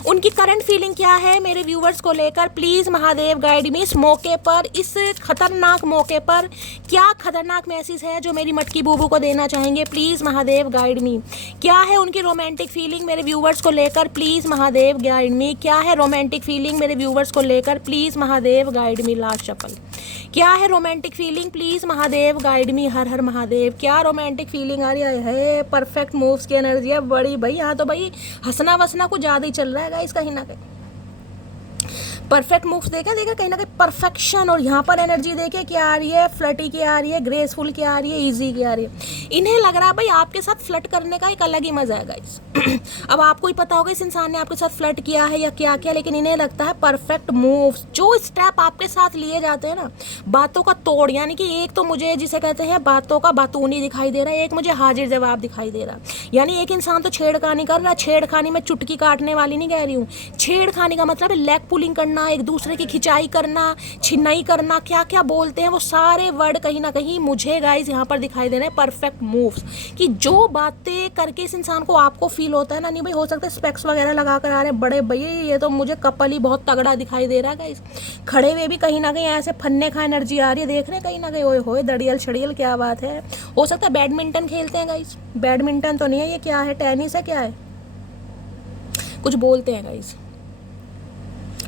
उनकी करंट फीलिंग क्या है मेरे व्यूवर्स को लेकर, प्लीज़ महादेव गाइड मी। इस मौके पर, इस खतरनाक मौके पर क्या खतरनाक मैसेज है जो मेरी मटकी बूबू को देना चाहेंगे, प्लीज़ महादेव गाइड मी। क्या है उनकी रोमांटिक फीलिंग मेरे व्यूवर्स को लेकर, प्लीज़ महादेव गाइड मी। क्या है रोमांटिक फीलिंग मेरे व्यूवर्स को लेकर, please Mahadev guide me. Last shuffle. क्या है romantic feeling, please Mahadev guide me. हर हर महादेव। क्या रोमांटिक फीलिंग आ रही है, परफेक्ट मूव्स की एनर्जी है बड़ी भाई, यहाँ तो भाई हंसना वसना कुछ ज़्यादा ही चल रहा है गाइस कहीं ना कहीं। परफेक्ट मूव्स देखे कहीं ना कहीं परफेक्शन, और यहाँ पर एनर्जी देखे क्या आ रही है, फ्लटी की आ रही है, ग्रेसफुल की आ रही है, ईजी की आ रही है। इन्हें लग रहा है भाई आपके साथ फ्लर्ट करने का एक अलग ही मजा है गाइस। अब आपको ही पता होगा इस इंसान ने आपके साथ फ्लर्ट किया है या क्या किया, लेकिन इन्हें लगता है परफेक्ट मूव्स, जो स्टेप आपके साथ लिए जाते हैं ना बातों का तोड़, यानी कि एक तो मुझे जिसे कहते हैं बातों का बातूनी दिखाई दे रहा है, एक मुझे हाजिर जवाब दिखाई दे रहा है। यानी एक इंसान तो छेड़खानी कर रहा है, छेड़खानी में चुटकी काटने वाली नहीं कह रही हूँ, छेड़खानी का मतलब है लेग पुलिंग करना, एक दूसरे की खिंचाई करना, छिनाई करना, क्या क्या बोलते हैं वो सारे वर्ड कहीं ना कहीं मुझे गाइस यहाँ पर दिखाई दे रहे हैं परफेक्ट मूव्स। कि जो बातें करके इस इंसान को आपको फील होता है ना, नहीं भाई हो सकता है स्पेक्स वगैरह लगा कर आ रहे हैं बड़े भैया, ये तो मुझे कपल ही बहुत तगड़ा दिखाई दे रहा है गाइस। खड़े हुए भी कहीं ना कहीं ऐसे फन्ने का एनर्जी आ रही है, देख रहे हैं कहीं ना कहीं, ओए होए दड़ियल छड़ियल क्या बात है। हो सकता है बैडमिंटन खेलते हैं गाइस, बैडमिंटन तो नहीं है, ये क्या है, टेनिस है, क्या है, कुछ बोलते हैं गाइस।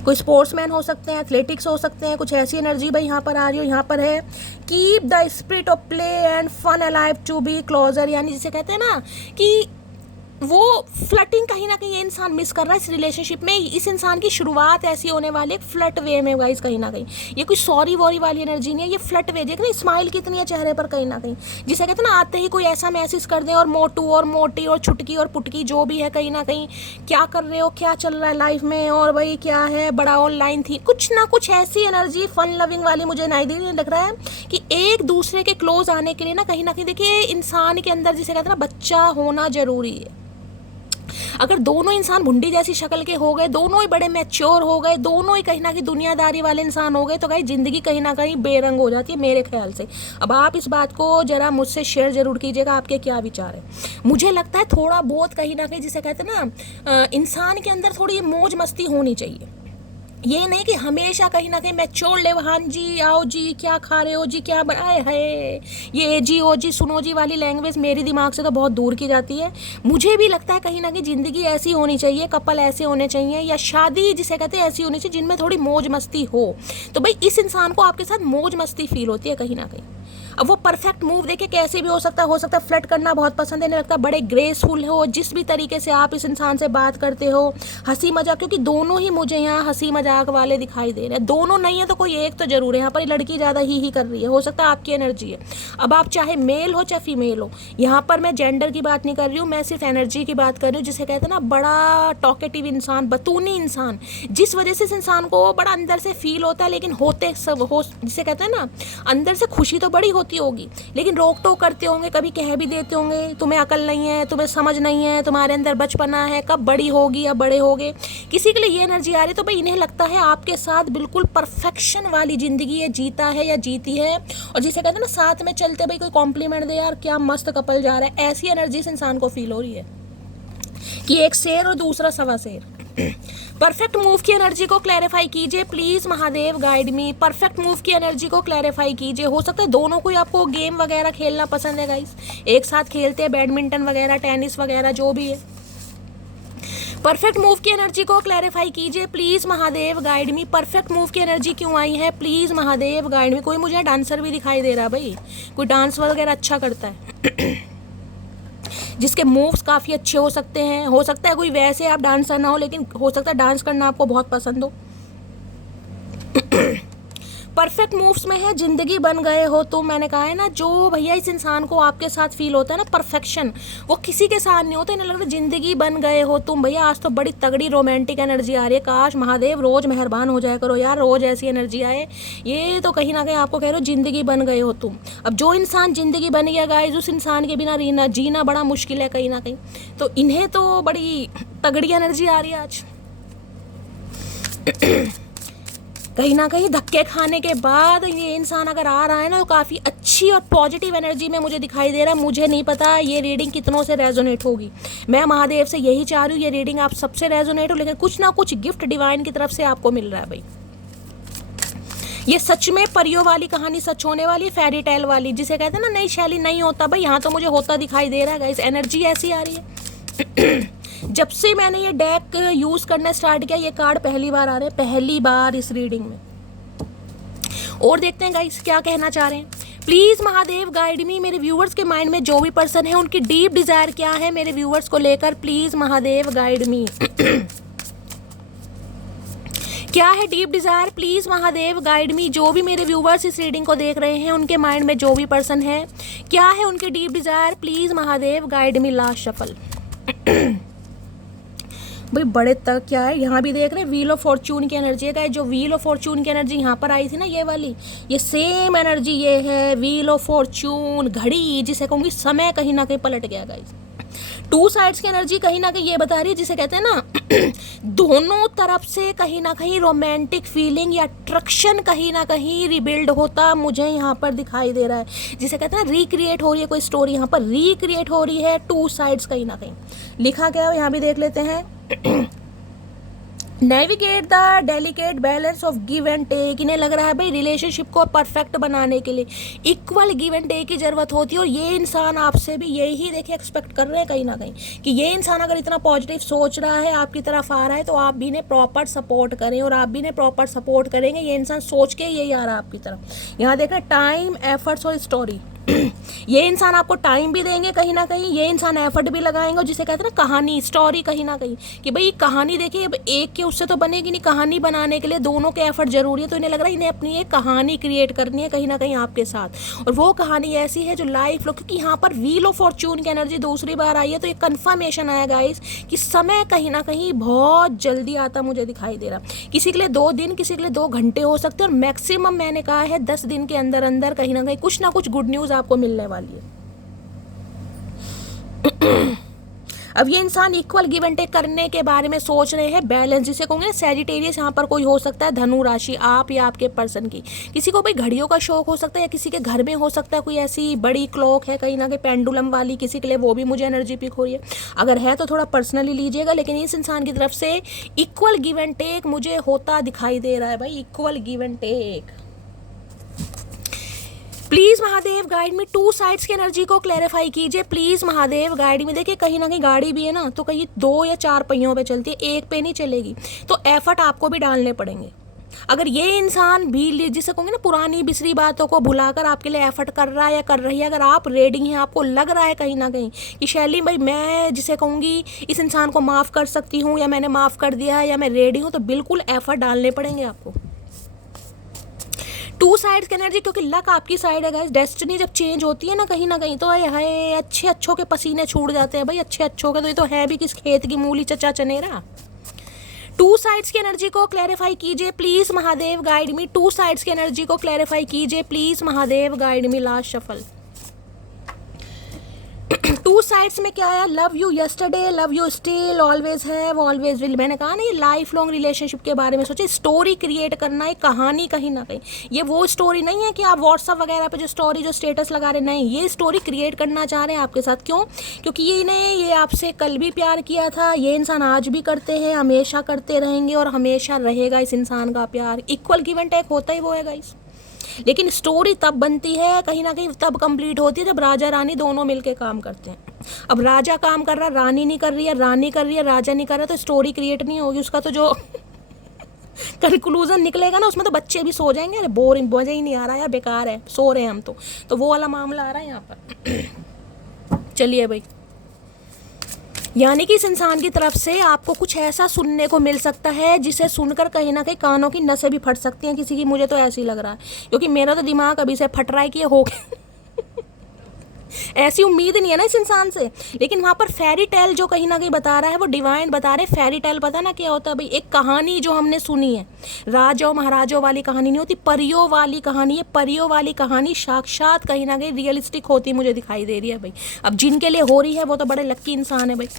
कोई स्पोर्ट्समैन हो सकते हैं, एथलेटिक्स हो सकते हैं, कुछ ऐसी एनर्जी भाई यहाँ पर आ रही हो। यहाँ पर है keep the spirit of play and fun alive to be closer, यानी जिसे कहते हैं ना कि वो फ्लटिंग कहीं ना कहीं ये इंसान मिस कर रहा है इस रिलेशनशिप में। इस इंसान की शुरुआत ऐसी होने वाली है फ्लट वे में गाइस, कहीं ना कहीं ये कोई सॉरी वॉरी वाली एनर्जी नहीं है, ये फ्लट वे। देख ना स्माइल कितनी है चेहरे पर कहीं ना कहीं, जिसे कहते हैं ना आते ही कोई ऐसा मैसेज कर दे, और मोटू और मोटी और छुटकी और पुटकी जो भी है कहीं ना कहीं, क्या कर रहे हो, क्या चल रहा है लाइफ में, और भाई क्या है, बड़ा ऑनलाइन थी, कुछ ना कुछ ऐसी एनर्जी फन लविंग वाली मुझे नहीं लग रहा है कि एक दूसरे के क्लोज आने के लिए ना कहीं देखिए इंसान के अंदर जिसे कहते हैं ना बच्चा होना जरूरी है। अगर दोनों इंसान भुंडी जैसी शक्ल के हो गए, दोनों ही बड़े मैच्योर हो गए, दोनों ही कहीं ना कहीं दुनियादारी वाले इंसान हो गए, तो भाई जिंदगी कहीं ना कहीं बेरंग हो जाती है मेरे ख्याल से। अब आप इस बात को जरा मुझसे शेयर जरूर कीजिएगा, आपके क्या विचार है। मुझे लगता है थोड़ा बहुत कहीं ना कहीं जिसे कहते हैं ना इंसान के अंदर थोड़ी मौज मस्ती होनी चाहिए। ये नहीं कि हमेशा कहीं ना कहीं मैच्योर ले, हाँ जी आओ जी क्या खा रहे हो जी, क्या बनाए है, ये जी ओ जी सुनो जी वाली लैंग्वेज मेरे दिमाग से तो बहुत दूर की जाती है। मुझे भी लगता है कहीं ना कहीं ज़िंदगी ऐसी होनी चाहिए, कपल ऐसे होने चाहिए, या शादी जिसे कहते हैं ऐसी होनी चाहिए जिनमें थोड़ी मौज मस्ती हो। तो भाई इस इंसान को आपके साथ मौज मस्ती फील होती है कहीं ना कहीं। अब वो परफेक्ट मूव देखे कैसे भी हो सकता है फ्लर्ट करना बहुत पसंद है, नहीं लगता बड़े ग्रेसफुल हो, जिस भी तरीके से आप इस इंसान से बात करते हो, हंसी मजाक, क्योंकि दोनों ही मुझे यहाँ हंसी मजाक वाले दिखाई दे रहे हैं। दोनों नहीं है तो कोई एक तो जरूर है, यहाँ पर लड़की ज़्यादा ही कर रही है, हो सकता है आपकी एनर्जी है। अब आप चाहे मेल हो चाहे फीमेल हो, यहाँ पर मैं जेंडर की बात नहीं कर रही हूँ, मैं सिर्फ एनर्जी की बात कर रही हूँ, जिसे कहते हैं ना बड़ा टॉकेटिव इंसान, बतूनी इंसान, जिस वजह से इस इंसान को बड़ा अंदर से फील होता है, लेकिन होते सब हो जिसे कहते हैं ना अंदर से खुशी तो बड़ी होती होगी, लेकिन रोक टोक करते होंगे, कभी कह भी देते होंगे तुम्हें अकल नहीं है, तुम्हें समझ नहीं है, तुम्हारे अंदर बचपना है, कब बड़ी होगी या बड़े होगे। किसी के लिए ये एनर्जी आ रही तो भाई इन्हें लगता है आपके साथ बिल्कुल परफेक्शन वाली जिंदगी ये जीता है या जीती है, और जिसे कहते हैं ना साथ में चलते भाई कोई कॉम्प्लीमेंट दे यार क्या मस्त कपल जा रहा है, ऐसी एनर्जी इस इंसान को फील हो रही है कि एक शेर और दूसरा सवा शेर। परफेक्ट मूव की एनर्जी को क्लैरिफाई कीजिए please Mahadev, guide me. Perfect move की एनर्जी को क्लैरिफाई कीजिए। हो सकता है दोनों को आपको गेम वगैरह खेलना पसंद है गाइस, एक साथ खेलते हैं बैडमिंटन वगैरह, टेनिस वगैरह जो भी है। परफेक्ट मूव की एनर्जी को क्लैरिफाई कीजिए please Mahadev, guide me. Perfect move की एनर्जी क्यों आई है प्लीज महादेव, गाइड मी। कोई मुझे डांसर भी दिखाई दे रहा है भाई, कोई डांस वगैरह अच्छा करता है जिसके मूव्स काफ़ी अच्छे हो सकते हैं। हो सकता है कोई वैसे आप डांसर ना हो, लेकिन हो सकता है डांस करना आपको बहुत पसंद हो। परफेक्ट मूव्स में है जिंदगी बन गए हो तुम। मैंने कहा है ना जो भैया इस इंसान को आपके साथ फील होता है ना परफेक्शन, वो किसी के साथ नहीं होता। इन्हें लग रहा है जिंदगी बन गए हो तुम। भैया आज तो बड़ी तगड़ी रोमांटिक एनर्जी आ रही है, काश महादेव रोज मेहरबान हो जाया करो यार, रोज ऐसी एनर्जी आए। ये तो कहीं ना कहीं आपको कह रहे हो जिंदगी बन गए हो तुम। अब जो इंसान जिंदगी बन गया गाइस, उस इंसान के बिना जीना बड़ा मुश्किल है कहीं ना कहीं। तो इन्हें तो बड़ी तगड़ी एनर्जी आ रही है आज। कहीं ना कहीं धक्के खाने के बाद ये इंसान अगर आ रहा है ना, तो काफ़ी अच्छी और पॉजिटिव एनर्जी में मुझे दिखाई दे रहा है। मुझे नहीं पता ये रीडिंग कितनों से रेजोनेट होगी, मैं महादेव से यही चाह रही हूँ ये रीडिंग आप सबसे रेजोनेट हो, लेकिन कुछ ना कुछ गिफ्ट डिवाइन की तरफ से आपको मिल रहा है भाई। ये सच में परियों वाली कहानी सच होने वाली, फेरी टेल वाली, जिसे कहते हैं ना नई शैली नहीं होता भाई, यहाँ तो मुझे होता दिखाई दे रहा है गाइस। एनर्जी ऐसी आ रही है। जब से मैंने ये डेक यूज करना स्टार्ट किया, ये कार्ड पहली बार आ रहे हैं, पहली बार इस रीडिंग में। और देखते हैं गाइस क्या कहना चाह रहे हैं। प्लीज महादेव गाइड मी। मेरे व्यूअर्स के माइंड में जो भी पर्सन है उनकी डीप डिजायर क्या है मेरे व्यूअर्स को लेकर, प्लीज महादेव गाइड मी। क्या है deep desire, please Mahadev guide मी। जो भी मेरे व्यूवर्स इस रीडिंग को देख रहे हैं, उनके माइंड में जो भी पर्सन है, क्या है उनके deep desire, please Mahadev guide me. Last shuffle. भाई बड़े तक क्या है, यहाँ भी देख रहे हैं व्हील ऑफ फॉर्चून की एनर्जी है। जो व्हील ऑफ फॉर्चून की एनर्जी यहाँ पर आई थी ना, ये वाली, ये सेम एनर्जी ये है व्हील ऑफ फॉर्चून, घड़ी जिसे कहूँगी समय कहीं ना कहीं पलट गया गाइस। टू साइड्स की एनर्जी कहीं ना कहीं ये बता रही है, जिसे कहते हैं ना दोनों तरफ से कहीं ना कहीं रोमांटिक फीलिंग या अट्रैक्शन कहीं ना कहीं रिबिल्ड होता मुझे यहाँ पर दिखाई दे रहा है। जिसे कहते हैं रिक्रिएट हो रही है कोई स्टोरी, यहाँ पर रिक्रिएट हो रही है टू साइड्स कहीं ना कहीं। लिखा क्या है यहाँ भी देख लेते हैं। Navigate the delicate balance of give and take. इन्हें लग रहा है भाई रिलेशनशिप को परफेक्ट बनाने के लिए इक्वल गिव एंड टेक की जरूरत होती है, और ये इंसान आपसे भी यही देखिए एक्सपेक्ट कर रहे हैं कहीं ना कहीं कि ये इंसान अगर इतना पॉजिटिव सोच रहा है, आपकी तरफ आ रहा है, तो आप भी इन्हें प्रॉपर सपोर्ट करें, और आप भी इन्हें प्रॉपर सपोर्ट करेंगे। ये इंसान सोच के यही आ रहा है आपकी तरफ। यहाँ देख रहे हैं टाइम, एफर्ट्स और स्टोरी। ये इंसान आपको टाइम भी देंगे कहीं ना कहीं, ये इंसान एफर्ट भी लगाएंगे, और जिसे कहते हैं ना कहानी, स्टोरी कहीं ना कहीं कि भाई कहानी देखिए अब एक के उससे तो बनेगी नहीं, कहानी बनाने के लिए दोनों के एफर्ट जरूरी है। तो इन्हें लग रहा है इन्हें अपनी एक कहानी क्रिएट करनी है कहीं ना कहीं आपके साथ, और वो कहानी ऐसी है जो लाइफ लो, क्योंकि यहाँ पर व्हील ऑफ फॉर्चून की एनर्जी दूसरी बार आई है, तो एक कन्फर्मेशन आया गाइस कि समय कहीं ना कहीं बहुत जल्दी आता मुझे दिखाई दे रहा। किसी के लिए 2 दिन, किसी के लिए 2 घंटे हो सकते हैं, और मैक्सिमम मैंने कहा है 10 दिन के अंदर अंदर कहीं ना कुछ गुड न्यूज आपको मिलने वाली है। अब ये इंसान इक्वल गिव एंड टेक करने के बारे में सोच रहे हैं, बैलेंस जिसे कहूँगे ना सैजिटेरियस यहाँ पर कोई हो सकता है, धनु राशि आप या आपके पर्सन की। किसी को भाई घड़ियों का शौक हो सकता है, या किसी के घर में हो सकता है कोई ऐसी बड़ी क्लॉक है कहीं ना कहीं पेंडुलम वाली, किसी के लिए वो भी मुझे एनर्जी पिक हो रही है। अगर है तो थोड़ा पर्सनली लीजिएगा, लेकिन इस इंसान की तरफ से इक्वल गिव एंड टेक मुझे होता दिखाई दे रहा है भाई, equal give and take. Please Mahadev guide में टू साइड्स की एनर्जी को क्लैरिफाई कीजिए, प्लीज महादेव गाइड में। देखिए कहीं ना कहीं गाड़ी भी है ना, तो कहीं 2 या 4 पहियों पे चलती है, एक पे नहीं चलेगी, तो एफर्ट आपको भी डालने पड़ेंगे। अगर ये इंसान भी जिसे कहूँगे ना पुरानी बिसरी बातों को भुलाकर आपके लिए एफर्ट कर रहा है या कर रही है, अगर आप रेडी हैं, आपको लग रहा है कहीं ना कहीं कि शैली भाई मैं जिसे कहूँगी इस इंसान को माफ़ कर सकती हूँ, या मैंने माफ़ कर दिया है, या मैं रेडी हूँ, तो बिल्कुल एफर्ट डालने पड़ेंगे आपको। टू साइड्स की एनर्जी, क्योंकि लक आपकी साइड है गाइस। डेस्टिनी जब चेंज होती है ना कहीं तो है अच्छे अच्छों के पसीने छूट जाते हैं भाई, अच्छे अच्छों के। तो ये तो है भी किस खेत की मूली चचा चनेरा। टू साइड्स की एनर्जी को क्लैरिफाई कीजिए please Mahadev guide me. To sides की एनर्जी को क्लैरिफाई कीजिए please Mahadev guide me. Last shuffle. Two sides में क्या है, love you yesterday, love you still, always have, always will. मैंने कहा ना ये लाइफ लॉन्ग रिलेशनशिप के बारे में सोचिए, स्टोरी क्रिएट करना है, कहानी कहीं ना कहीं। ये वो स्टोरी नहीं है कि आप व्हाट्सअप वगैरह पे जो स्टोरी जो स्टेटस लगा रहे, नहीं, ये स्टोरी क्रिएट करना चाह रहे हैं आपके साथ। क्यों? क्योंकि ये आपसे कल भी प्यार किया था, ये इंसान आज भी करते हैं, हमेशा करते रहेंगे, और हमेशा रहेगा इस इंसान का प्यार। इक्वल गिव एंड टेक होता ही वो है गाइस। लेकिन स्टोरी तब बनती है कहीं ना कहीं, तब कंप्लीट होती है जब राजा रानी दोनों मिलके काम करते हैं। अब राजा काम कर रहा, रानी नहीं कर रही है, रानी कर रही है, राजा नहीं कर रहा, तो स्टोरी क्रिएट नहीं होगी। उसका तो जो कंक्लूजन निकलेगा ना, उसमें तो बच्चे भी सो जाएंगे, अरे बोरिंग, मजा ही नहीं आ रहा है, बेकार है, सो रहे हैं हम तो वो वाला मामला आ रहा है यहाँ पर। चलिए भाई, यानी कि इस इंसान की तरफ से आपको कुछ ऐसा सुनने को मिल सकता है जिसे सुनकर कहीं ना कहीं कानों की नसें भी फट सकती हैं किसी की। मुझे तो ऐसे ही लग रहा है, क्योंकि मेरा तो दिमाग अभी से फट रहा है कि ये हो गया। ऐसी उम्मीद नहीं है ना इस इंसान से, लेकिन वहाँ पर फेरी टेल जो कहीं ना कहीं बता रहा है, वो डिवाइन बता रहे। फेरी टेल पता ना क्या होता है भाई, एक कहानी जो हमने सुनी है, राजाओं महाराजों वाली कहानी नहीं होती, परियों वाली कहानी है। परियों वाली कहानी साक्षात कहीं ना कहीं रियलिस्टिक होती मुझे दिखाई दे रही है भाई। अब जिनके लिए हो रही है वो तो बड़े लक्की इंसान है भाई,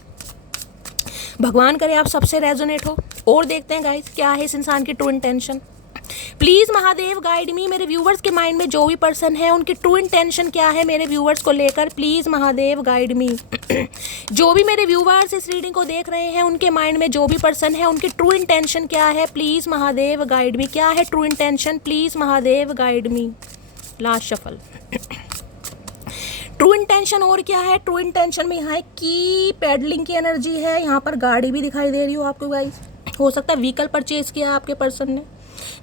भगवान करे आप सबसे रेजोनेट हो। और देखते हैं गाइस क्या है इस इंसान की true intention. Please Mahadev guide मी। मेरे व्यूवर्स के माइंड में जो भी पर्सन है, उनकी ट्रू इंटेंशन क्या है मेरे व्यूवर्स को लेकर, प्लीज महादेव गाइड मी। जो भी मेरे व्यूवर्स इस रीडिंग को देख रहे हैं, उनके माइंड में जो भी पर्सन है, उनकी ट्रू इंटेंशन क्या है, प्लीज महादेव गाइड मी। क्या है true intention, please Mahadev guide me. Last shuffle. True intention और क्या है, ट्रू इंटेंशन में यहाँ की पेडलिंग की एनर्जी है, यहाँ पर गाड़ी भी दिखाई दे रही हो आपको गाइस। हो सकता है व्हीकल परचेज किया आपके पर्सन ने,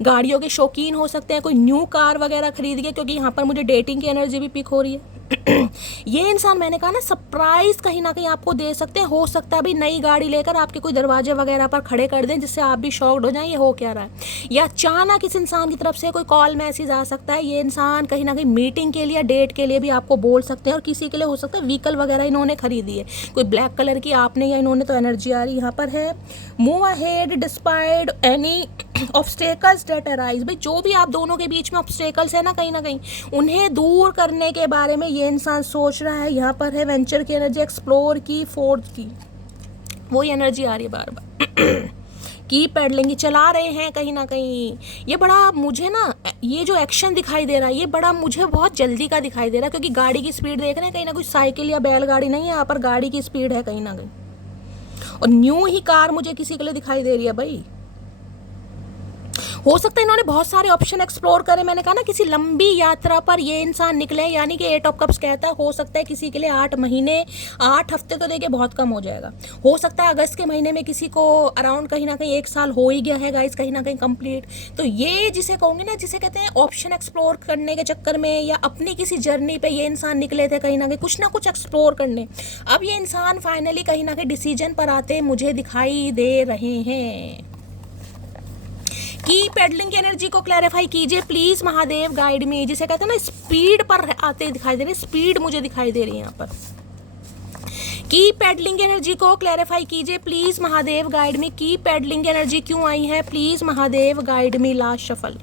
गाड़ियों के शौकीन हो सकते हैं, कोई न्यू कार वगैरह खरीद गए, क्योंकि यहाँ पर मुझे डेटिंग की एनर्जी भी पिक हो रही है। ये इंसान मैंने कहा ना सरप्राइज कहीं ना कहीं आपको दे सकते हैं। हो सकता है अभी नई गाड़ी लेकर आपके कोई दरवाजे वगैरह पर खड़े कर दें जिससे आप भी शॉक्ड हो जाएं ये हो क्या रहा है। या अचानक इस इंसान की तरफ से कोई कॉल मैसेज आ सकता है। ये इंसान कहीं ना कहीं मीटिंग के लिए डेट के लिए भी आपको बोल सकते हैं। और किसी के लिए हो सकता है व्हीकल वगैरह इन्होंने खरीदी है, कोई ब्लैक कलर की आपने या इन्होंने, तो एनर्जी आ रही यहाँ पर है। Move ahead despite any obstacles that arise. भाई जो भी आप दोनों के बीच में ऑब्स्टेकल्स है ना कहीं उन्हें दूर करने के बारे में ये इंसान सोच रहा है। यहाँ पर है वेंचर की एनर्जी, एक्सप्लोर की, फोर्थ की, वही एनर्जी आ रही है बार बार। की पैडलिंग चला रहे हैं कहीं ना कहीं। ये बड़ा मुझे ना ये जो एक्शन दिखाई दे रहा है ये बड़ा मुझे बहुत जल्दी का दिखाई दे रहा है, क्योंकि गाड़ी की स्पीड देख रहे हैं कहीं ना कोई साइकिल या बैलगाड़ी नहीं है, यहाँ पर गाड़ी की स्पीड है कहीं ना कहीं। और न्यू ही कार मुझे किसी के लिए दिखाई दे रही है भाई। हो सकता है इन्होंने बहुत सारे ऑप्शन एक्सप्लोर करे। मैंने कहा ना किसी लंबी यात्रा पर ये इंसान निकले, यानी कि 8 ऑफ कप्स कहता है हो सकता है किसी के लिए 8 महीने 8 हफ्ते तो देखिए बहुत कम हो जाएगा। हो सकता है अगस्त के महीने में किसी को अराउंड कहीं ना कहीं 1 साल हो ही गया है गाइस कहीं ना कहीं कंप्लीट। तो ये जिसे कहूँगी ना, जिसे कहते हैं ऑप्शन एक्सप्लोर करने के चक्कर में या अपनी किसी जर्नी पे ये इंसान निकले थे कहीं ना कहीं कुछ ना कुछ एक्सप्लोर करने। अब ये इंसान फाइनली कहीं ना कहीं डिसीजन पर आते मुझे दिखाई दे रहे हैं। की पेडलिंग की एनर्जी को क्लैरिफाई कीजिए प्लीज महादेव, गाइड मी। जिसे कहते हैं ना स्पीड पर आते दिखाई दे रहे, स्पीड मुझे दिखाई दे रही है यहाँ पर। की पेडलिंग एनर्जी को क्लैरिफाई कीजिए प्लीज महादेव, गाइड मी। की पेडलिंग एनर्जी क्यों आई है please Mahadev, guide me. Last shuffle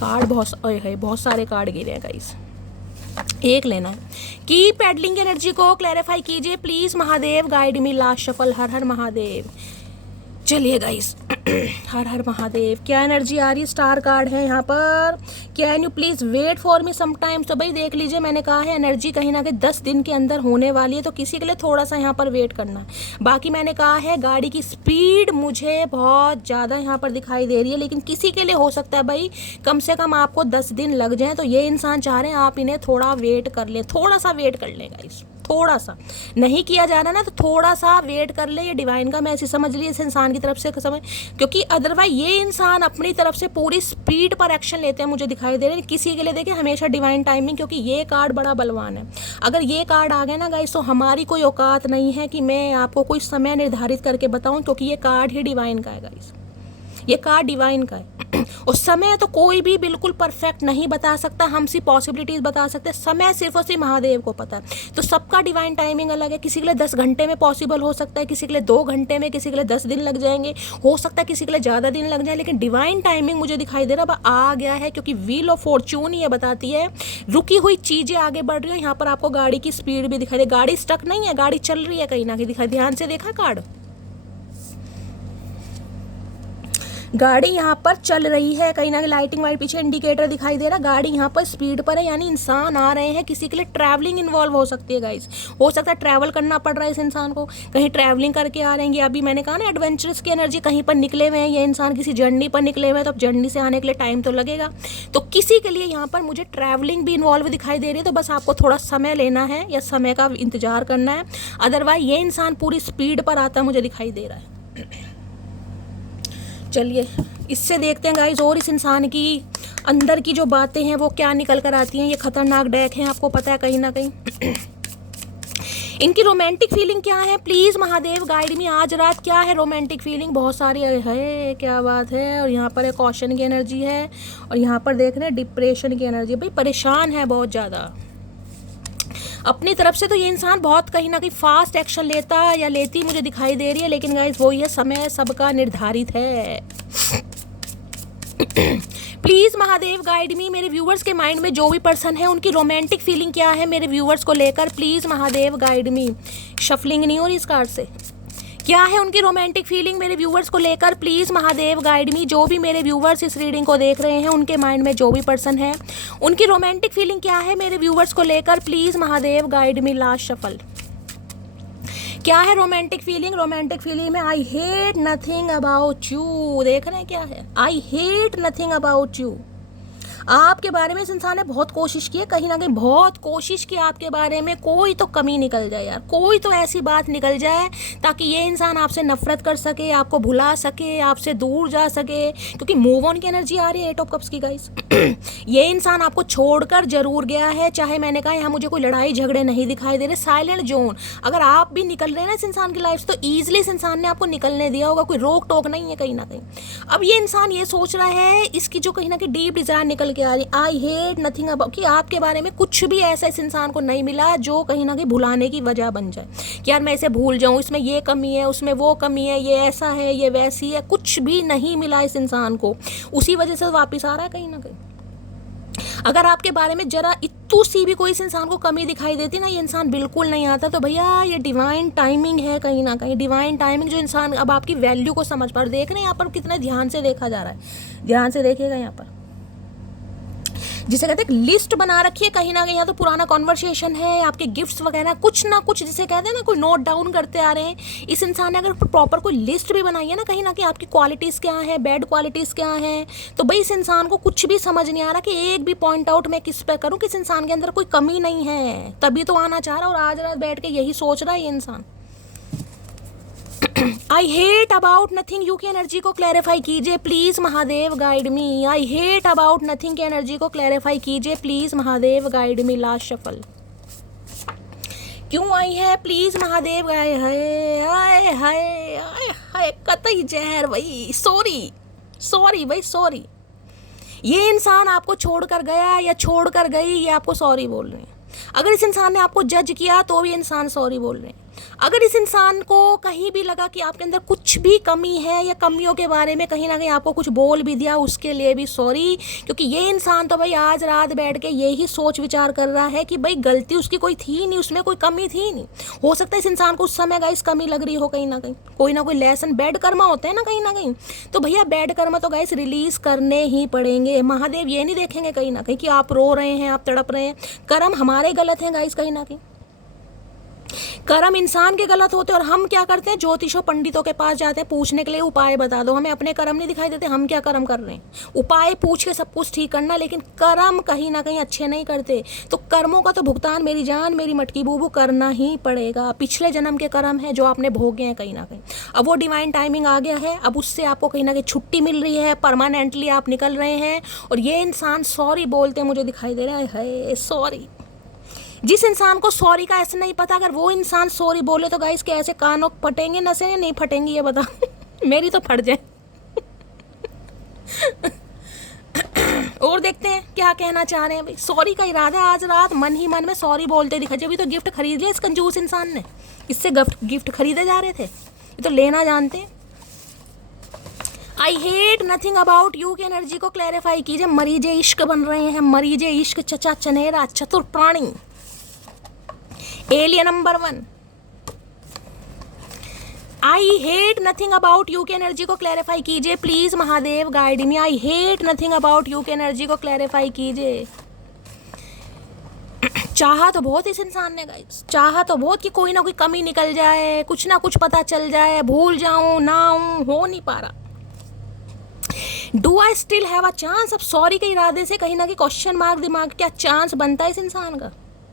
card बहुत सारे कार्ड गिरे हैं गाइस, एक लेना है। की पेडलिंग एनर्जी को क्लैरिफाई कीजिए please Mahadev, guide me. Last shuffle हर हर महादेव। चलिए गाइस हर हर महादेव। क्या एनर्जी आ रही है? स्टार कार्ड है यहाँ पर। Can you please wait for me some time. तो भाई देख लीजिए मैंने कहा है एनर्जी कहीं ना कहीं 10 दिन के अंदर होने वाली है, तो किसी के लिए थोड़ा सा यहाँ पर वेट करना है। बाकी मैंने कहा है गाड़ी की स्पीड मुझे बहुत ज़्यादा यहाँ पर दिखाई दे रही है, लेकिन किसी के लिए हो सकता है भाई कम से कम आपको 10 दिन लग जाए। तो ये इंसान चाह रहे हैं आप इन्हें थोड़ा वेट कर लें, थोड़ा सा वेट कर लें गाइस, थोड़ा सा नहीं किया जा रहा ना तो थोड़ा सा वेट कर ले। ये डिवाइन का मैसेज समझ लिए इस इंसान की तरफ से समझ, क्योंकि अदरवाइज ये इंसान अपनी तरफ से पूरी स्पीड पर एक्शन लेते हैं मुझे दिखाई दे रहे हैं। किसी के लिए देखिए हमेशा डिवाइन टाइमिंग, क्योंकि ये कार्ड बड़ा बलवान है। अगर ये कार्ड आ गए ना गाइस तो हमारी कोई औकात नहीं है कि मैं आपको कोई समय निर्धारित करके बताऊं, क्योंकि ये कार्ड ही डिवाइन का है गाइस, ये कार्ड डिवाइन का है। और समय तो कोई भी बिल्कुल परफेक्ट नहीं बता सकता, हम सिर्फ पॉसिबिलिटीज बता सकते हैं। समय सिर्फ और सिर्फ महादेव को पता है। तो सबका डिवाइन टाइमिंग अलग है। किसी के लिए 10 घंटे में पॉसिबल हो सकता है, किसी के लिए 2 घंटे में, किसी के लिए 10 दिन लग जाएंगे, हो सकता है किसी के लिए ज़्यादा दिन लग जाए। लेकिन डिवाइन टाइमिंग मुझे दिखाई दे रहा आ गया है, क्योंकि व्हील ऑफ फॉर्चून ये बताती है रुकी हुई चीज़ें आगे बढ़ रही है। यहाँ पर आपको गाड़ी की स्पीड भी दिखाई दे, गाड़ी स्टक नहीं है, गाड़ी चल रही है कहीं ना कहीं दिखाई। ध्यान से देखा कार्ड, गाड़ी यहाँ पर चल रही है कहीं ना कहीं। लाइटिंग वाइट पीछे इंडिकेटर दिखाई दे रहा, गाड़ी यहाँ पर स्पीड पर है, यानी इंसान आ रहे हैं। किसी के लिए ट्रैवलिंग इन्वॉल्व हो सकती है गाइस, हो सकता है ट्रैवल करना पड़ रहा है इस इंसान को, कहीं ट्रैवलिंग करके आ रहे हैं। अभी मैंने कहा ना एडवेंचरस की एनर्जी, कहीं पर निकले हुए हैं ये इंसान, किसी जर्नी पर निकले हुए हैं, तो अब जर्नी से आने के लिए टाइम तो लगेगा। तो किसी के लिए यहाँ पर मुझे ट्रैवलिंग भी इन्वॉल्व दिखाई दे रही है। तो बस आपको थोड़ा समय लेना है या समय का इंतजार करना है, अदरवाइज ये इंसान पूरी स्पीड पर आता मुझे दिखाई दे रहा है। चलिए इससे देखते हैं गाइज और इस इंसान की अंदर की जो बातें हैं वो क्या निकल कर आती हैं। ये खतरनाक डेक है, आपको पता है कहीं ना कहीं। इनकी रोमांटिक फीलिंग क्या है प्लीज महादेव, गाइड मी। आज रात क्या है रोमांटिक फीलिंग? बहुत सारी है, क्या बात है। और यहाँ पर एक कॉशन की एनर्जी है, और यहाँ पर देख रहे हैं डिप्रेशन की एनर्जी। भाई परेशान है बहुत ज़्यादा अपनी तरफ से। तो ये इंसान बहुत कहीं ना कहीं फास्ट एक्शन लेता या लेती मुझे दिखाई दे रही है, लेकिन गाइस वो ये समय सबका निर्धारित है। प्लीज महादेव गाइड मी। मेरे व्यूअर्स के माइंड में जो भी पर्सन है उनकी रोमांटिक फीलिंग क्या है मेरे व्यूअर्स को लेकर, please Mahadev guide me. Shuffling नहीं हो रही इस कार्ड से। क्या है उनकी रोमांटिक फीलिंग मेरे व्यूवर्स को लेकर, प्लीज महादेव गाइड मी। जो भी मेरे व्यूवर्स इस रीडिंग को देख रहे हैं उनके माइंड में जो भी पर्सन है उनकी रोमांटिक फीलिंग क्या है मेरे व्यूवर्स को लेकर, please Mahadev guide me. Last shuffle क्या है रोमांटिक फीलिंग? रोमांटिक फीलिंग में I hate nothing about you. देख रहे हैं क्या है? I hate nothing about you. आपके बारे में इस इंसान ने बहुत कोशिश की है, कहीं ना कहीं बहुत कोशिश की आपके बारे में, कोई तो कमी निकल जाए यार, कोई तो ऐसी बात निकल जाए ताकि ये इंसान आपसे नफरत कर सके, आपको भुला सके, आपसे दूर जा सके, क्योंकि मूव ऑन की एनर्जी आ रही है 8 ऑफ कप्स की गाइस। ये इंसान आपको छोड़कर जरूर गया है, चाहे मैंने कहा यहाँ मुझे कोई लड़ाई झगड़े नहीं दिखाई दे रहे, साइलेंट जोन। अगर आप भी निकल रहे हैं ना इस इंसान की लाइफ से तो ईजिली इस इंसान ने आपको निकलने दिया होगा, कोई रोक टोक नहीं है कहीं ना कहीं। अब ये इंसान ये सोच रहा है, इसकी जो कहीं ना कहीं डीप डिजायर निकल के आ रही, आई हेट नथिंग अबाउट, कि आपके बारे में कुछ भी ऐसा इस इंसान को नहीं मिला जो कहीं ना कहीं भुलाने की वजह बन जाए कि यार मैं इसे भूल जाऊं, इसमें ये कमी है, उसमें वो कमी है, ये ऐसा है, ये वैसी है, कुछ भी नहीं मिला इस इंसान को, उसी वजह से वापस आ रहा है कहीं ना कहीं। अगर आपके बारे में जरा इतू सी भी कोई इस इंसान को कमी दिखाई देती ना, ये इंसान बिल्कुल नहीं आता, तो भैया ये डिवाइन टाइमिंग है कहीं ना कहीं, डिवाइन टाइमिंग। जो इंसान अब आपकी वैल्यू को समझ पा, देख रहे हैं यहाँ पर कितने ध्यान से देखा जा रहा है, ध्यान से देखिएगा यहाँ पर, जिसे कहते हैं लिस्ट बना रखी है कहीं ना कहीं, या तो पुराना कॉन्वर्सेशन है, आपके गिफ्ट्स वगैरह कुछ ना कुछ, जिसे कहते हैं ना कोई नोट डाउन करते आ रहे हैं। इस इंसान ने अगर प्रॉपर कोई लिस्ट भी बनाई है ना कहीं ना कहीं, आपकी क्वालिटीज़ क्या है, बैड क्वालिटीज़ क्या हैं, तो भाई इस इंसान को कुछ भी समझ नहीं आ रहा कि एक भी पॉइंट आउट मैं किस पे करूँ कि इस इंसान के अंदर कोई कमी नहीं है, तभी तो आना चाह रहा है और आज रात बैठ के यही सोच रहा है ये इंसान। I hate about nothing you की एनर्जी को क्लैरिफाई कीजिए please Mahadev guide me. I hate about nothing की एनर्जी को क्लैरिफाई कीजिए please Mahadev guide me. Last shuffle क्यों आई है प्लीज महादेव गाइड। हाय हाय हाय कतई जहर भाई, सॉरी भाई सॉरी। ये इंसान आपको छोड़कर गया या छोड़कर गई, ये आपको सॉरी बोल रहे हैं। अगर इस इंसान ने आपको जज किया तो भी इंसान सॉरी बोल रहे हैं। अगर इस इंसान को कहीं भी लगा कि आपके अंदर कुछ भी कमी है या कमियों के बारे में कहीं ना कहीं आपको कुछ बोल भी दिया, उसके लिए भी सॉरी, क्योंकि ये इंसान तो भाई आज रात बैठ के यही सोच विचार कर रहा है कि भाई गलती उसकी कोई थी नहीं, उसमें कोई कमी थी नहीं। हो सकता है इस इंसान को उस समय गाइस कमी लग रही हो कहीं ना कहीं, कोई ना कोई लेसन, बैड कर्मा होते हैं ना कहीं, तो भैया बैड कर्मा तो गाइस रिलीज करने ही पड़ेंगे। महादेव ये नहीं देखेंगे कहीं ना कहीं कि आप रो रहे हैं, आप तड़प रहे हैं। कर्म हमारे गलत हैं गाइस कहीं ना कहीं, कर्म इंसान के गलत होते हैं। और हम क्या करते हैं, ज्योतिषों पंडितों के पास जाते हैं पूछने के लिए उपाय बता दो, हमें अपने कर्म नहीं दिखाई देते, हम क्या कर्म कर रहे हैं। उपाय पूछ के सब कुछ ठीक करना, लेकिन कर्म कहीं ना कहीं अच्छे नहीं करते। तो कर्मों का तो भुगतान मेरी जान मेरी मटकी बूबू करना ही पड़ेगा। पिछले जन्म के कर्म है जो आपने भोगे हैं कहीं ना कहीं, अब वो डिवाइन टाइमिंग आ गया है, अब उससे आपको कहीं ना कहीं छुट्टी मिल रही है, परमानेंटली आप निकल रहे हैं। और ये इंसान सॉरी बोलते मुझे दिखाई दे रहा है सॉरी। जिस इंसान को सॉरी का ऐसे नहीं पता, अगर वो इंसान सॉरी बोले तो गाइस कैसे कानों फटेंगे नसें या नहीं फटेंगी ये बता। मेरी तो फट जाए। और देखते हैं क्या कहना चाह रहे हैं भाई। सॉरी का इरादा आज रात मन ही मन में सॉरी बोलते दिखा। जब तो गिफ्ट खरीद लिया इस कंजूस इंसान ने, इससे गिफ्ट खरीदे जा रहे थे, ये तो लेना जानते हैं। I hate nothing about you की एनर्जी को क्लैरिफाई कीजिए। मरीजे इश्क बन रहे हैं, मरीजे इश्क, चचा चनेरा, चतुर प्राणी, alien number 1। I hate nothing about you की एनर्जी को क्लैरिफाई कीजिए please Mahadev guide me. I hate nothing about you की एनर्जी को क्लैरिफाई कीजिए। चाहा तो बहुत इस इंसान ने गाइस, चाहा तो बहुत कि कोई ना कोई कमी निकल जाए, कुछ ना कुछ पता चल जाए, भूल जाऊं ना हूं, हो नहीं पा रहा। Do I still have a chance. अब सॉरी के इरादे से कहीं ना कहीं क्वेश्चन मार्क दिमाग, क्या चांस बनता है इस इंसान का।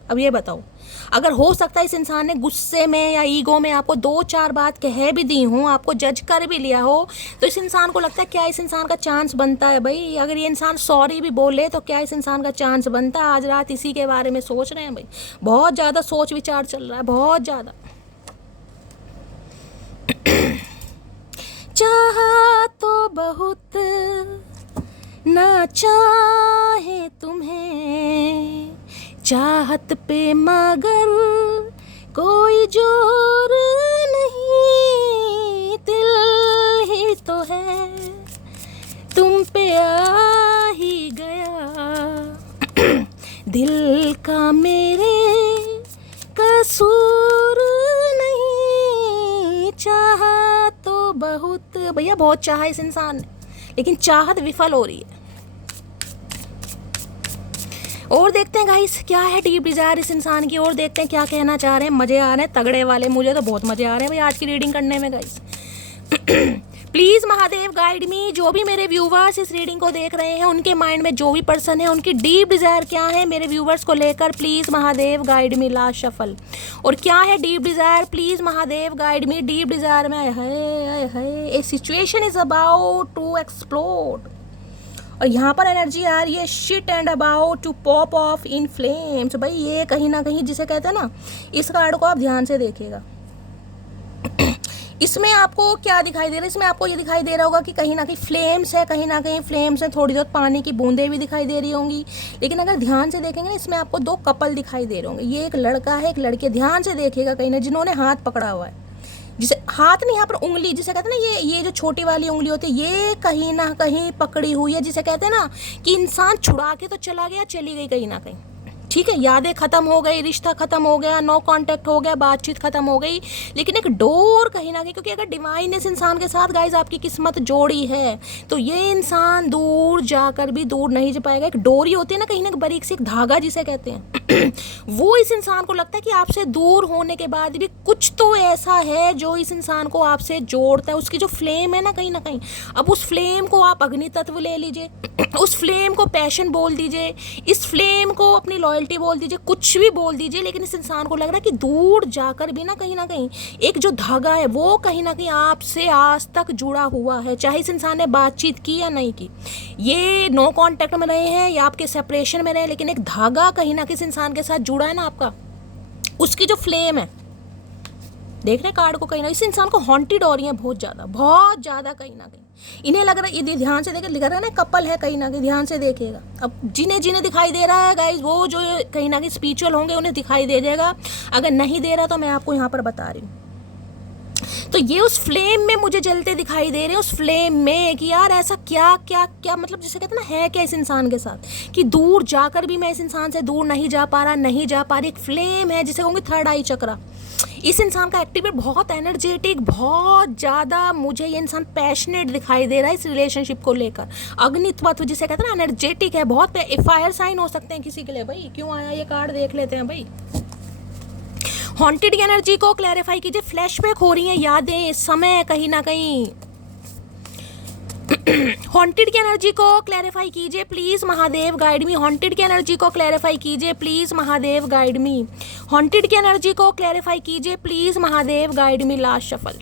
अब ये बताओ, अगर हो सकता है इस इंसान ने गुस्से में या ईगो में आपको 2-4 बात कह भी दी हो, आपको जज कर भी लिया हो, तो इस इंसान को लगता है क्या इस इंसान का चांस बनता है भाई। अगर ये इंसान सॉरी भी बोले तो क्या इस इंसान का चांस बनता है। आज रात इसी के बारे में सोच रहे हैं भाई, बहुत ज़्यादा सोच विचार चल रहा है, बहुत ज़्यादा। चाहा तो बहुत ना चाहे तुम्हें, चाहत पे मगर कोई जोर नहीं, दिल ही तो है तुम पे आ ही गया, दिल का मेरे कसूर नहीं, चाहा तो बहुत। भैया बहुत चाहा इस इंसान ने, लेकिन चाहत विफल हो रही है। और देखते हैं गाइस क्या है डीप डिजायर इस इंसान की, और देखते हैं क्या कहना चाह रहे हैं। मजे आ रहे हैं तगड़े वाले, मुझे तो बहुत मजे आ रहे हैं भाई आज की रीडिंग करने में गाइस। प्लीज महादेव गाइड मी। जो भी मेरे व्यूवर्स इस रीडिंग को देख रहे हैं, उनके माइंड में जो भी पर्सन है, उनकी डीप डिजायर क्या है मेरे व्यूवर्स को लेकर, please Mahadev guide me. Last shuffle. और क्या है deep desire, please Mahadev guide me. Deep desire में है a situation is about to explode. और यहाँ पर एनर्जी आ रही है shit and about to pop off in flames. भाई ये कहीं ना कहीं जिसे कहते हैं ना, इस कार्ड को आप ध्यान से देखिएगा। इसमें आपको क्या दिखाई दे रहा है, इसमें आपको ये दिखाई दे रहा होगा कि कहीं ना कहीं फ्लेम्स है, कहीं ना कहीं फ्लेम्स है, थोड़ी बहुत पानी की बूंदें भी दिखाई दे रही होंगी। लेकिन अगर ध्यान से देखेंगे ना, इसमें आपको दो कपल दिखाई दे रहे होंगे। ये एक लड़का है, एक लड़के। ध्यान से देखिएगा कहीं ना, जिन्होंने हाथ पकड़ा हुआ है, जिसे हाथ नहीं, यहाँ पर उंगली जिसे कहते हैं ना, ये जो छोटी वाली उंगली होती है, ये कहीं ना कहीं पकड़ी हुई है। जिसे कहते हैं ना कि इंसान छुड़ा के तो चला गया, चली गई कहीं ना कहीं। ठीक है, यादें खत्म हो गई, रिश्ता खत्म हो गया, नो कांटेक्ट हो गया, बातचीत खत्म हो गई, लेकिन एक डोर कहीं ना कहीं, क्योंकि अगर डिवाइन इस इंसान के साथ गाइज आपकी किस्मत जोड़ी है, तो ये इंसान दूर जाकर भी दूर नहीं जा पाएगा। एक डोरी होती है ना कहीं ना, बारीक सी एक धागा जिसे कहते हैं वो इस इंसान को लगता है कि आपसे दूर होने के बाद भी कुछ तो ऐसा है जो इस इंसान को आपसे जोड़ता है। उसकी जो फ्लेम है ना कहीं ना कहीं, अब उस फ्लेम को आप अग्नि तत्व ले लीजिए, उस फ्लेम को पैशन बोल दीजिए, इस फ्लेम को अपनी लॉयल्टी बोल दीजिए, कुछ भी बोल दीजिए, लेकिन इस इंसान को लग रहा है कि दूर जाकर भी ना कहीं एक जो धागा है वो कहीं ना कहीं आपसे आज तक जुड़ा हुआ है। चाहे इस इंसान ने बातचीत की या नहीं की, ये नो कांटेक्ट में रहे हैं या आपके सेपरेशन में रहे, लेकिन एक धागा कहीं ना किसी इंसान के साथ जुड़ा है ना आपका, उसकी जो फ्लेम है। देख रहे कार्ड को, कहीं ना इस इंसान को हॉन्टेड हो रही है बहुत ज़्यादा कहीं ना कहीं। इन्हें लग रहा है, ये ध्यान से देखे, लिख रहा है ना कपल है कहीं ना कहीं, ध्यान से देखिएगा। अब जिन्हें दिखाई दे रहा है गाइज, वो जो कहीं ना कहीं स्पिरिचुअल होंगे उन्हें दिखाई दे जाएगा। अगर नहीं दे रहा तो मैं आपको यहाँ पर बता रही हूँ। तो ये उस फ्लेम में मुझे जलते दिखाई दे रहे हैं, उस फ्लेम में कि यार ऐसा क्या क्या क्या, मतलब जिसे कहते हैं ना, है क्या इस इंसान के साथ कि दूर जाकर भी मैं इस इंसान से दूर नहीं जा पा रहा। एक फ्लेम है जिसे कहूँगी थर्ड आई चक्रा। इस इंसान का एक्टिवेट, बहुत एनर्जेटिक, बहुत ज़्यादा मुझे ये इंसान पैशनेट दिखाई दे रहा है इस रिलेशनशिप को लेकर। अग्नित्व जिसे कहते हैं ना, एनर्जेटिक है बहुत। फायर साइन हो सकते हैं किसी के लिए। भाई क्यों आया ये कार्ड, देख लेते हैं भाई। हॉन्टेड एनर्जी को क्लैरिफाई कीजिए। फ्लैशबैक हो रही हैं यादें, समय कहीं ना कहीं। हॉन्टेड की एनर्जी को क्लैरिफाई कीजिए please Mahadev guide me. Haunted की एनर्जी को क्लैरिफाई कीजिए please Mahadev guide me. Haunted की एनर्जी को क्लैरिफाई कीजिए please Mahadev guide me. Last shuffle.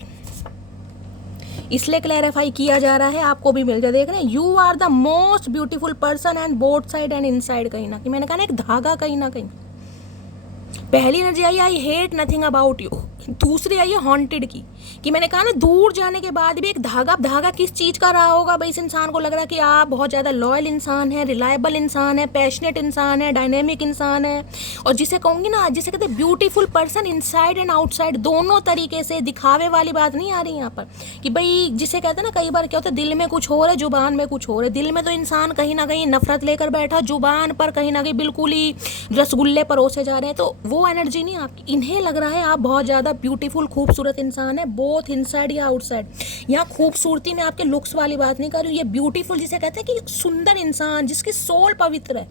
इसलिए क्लैरिफाई किया जा रहा है, आपको भी मिल जाए। देख रहे हैं, you are the most beautiful person and both side and inside. कहीं ना कहीं मैंने कहा ना, एक धागा कहीं ना कहीं। पहली energy I, I hate nothing about you. दूसरी आई है हॉन्टेड की, कि मैंने कहा ना दूर जाने के बाद भी एक धागा किस चीज़ का रहा होगा भाई। इस इंसान को लग रहा है कि आप बहुत ज़्यादा लॉयल इंसान है, रिलायबल इंसान है, पैशनेट इंसान है, डायनेमिक इंसान है, और जिसे कहूँगी ना, जिसे कहते हैं beautiful person inside and outside, दोनों तरीके से। दिखावे वाली बात नहीं आ रही यहाँ पर कि भाई जिसे कहते हैं ना, कई बार क्या होता है, दिल में कुछ हो रहा है, जुबान में कुछ हो रहा है। दिल में तो इंसान कहीं ना कहीं नफरत लेकर बैठा, जुबान पर कहीं ना कहीं बिल्कुल ही रसगुल्ले परोसे जा रहे हैं, तो वो एनर्जी नहीं आपकी। इन्हें लग रहा है आप बहुत ज़्यादा ब्यूटीफुल, खूबसूरत इंसान है, बोथ इनसाइड या आउटसाइड। यहाँ खूबसूरती में आपके लुक्स वाली बात नहीं कर रही हूँ, ये ब्यूटीफुल जिसे कहते हैं कि सुंदर इंसान, जिसकी सोल पवित्र है,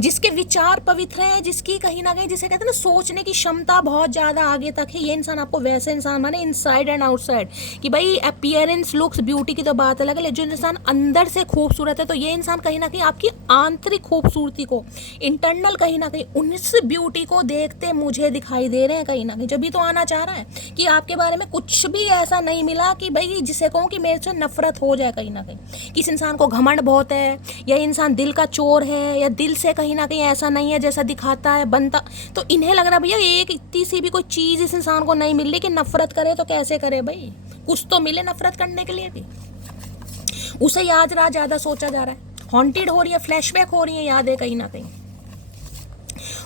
जिसके विचार पवित्र हैं, जिसकी कहीं ना कहीं जिसे कहते हैं ना सोचने की क्षमता बहुत ज़्यादा आगे तक है। ये इंसान आपको वैसे इंसान माने, इनसाइड एंड आउटसाइड, कि भाई अपीयरेंस, लुक्स, ब्यूटी की तो बात अलग है, लेकिन जो इंसान अंदर से खूबसूरत है, तो ये इंसान कहीं ना कहीं आपकी आंतरिक खूबसूरती को, इंटरनल कहीं ना कहीं उस ब्यूटी को देखते मुझे दिखाई दे रहे हैं कहीं ना कहीं। जब भी तो आना चाह रहा है कि आपके बारे में कुछ भी ऐसा नहीं मिला कि भाई जिसे कहूँ कि मेरे से नफरत हो जाए कहीं ना कहीं। किस इंसान को घमंड बहुत है, या इंसान दिल का चोर है, या दिल से कहीं ना कहीं ऐसा नहीं है जैसा दिखाता है बनता। तो इन्हें लग रहा है भैया एक इतनी सी भी कोई चीज़ इस इंसान को नहीं मिल रही कि नफरत करे, तो कैसे करे भाई, कुछ तो मिले नफरत करने के लिए भी। उसे आज रात ज़्यादा सोचा जा रहा है, हॉन्टेड हो रही है, फ्लैशबैक हो रही है यादें कहीं ना कहीं।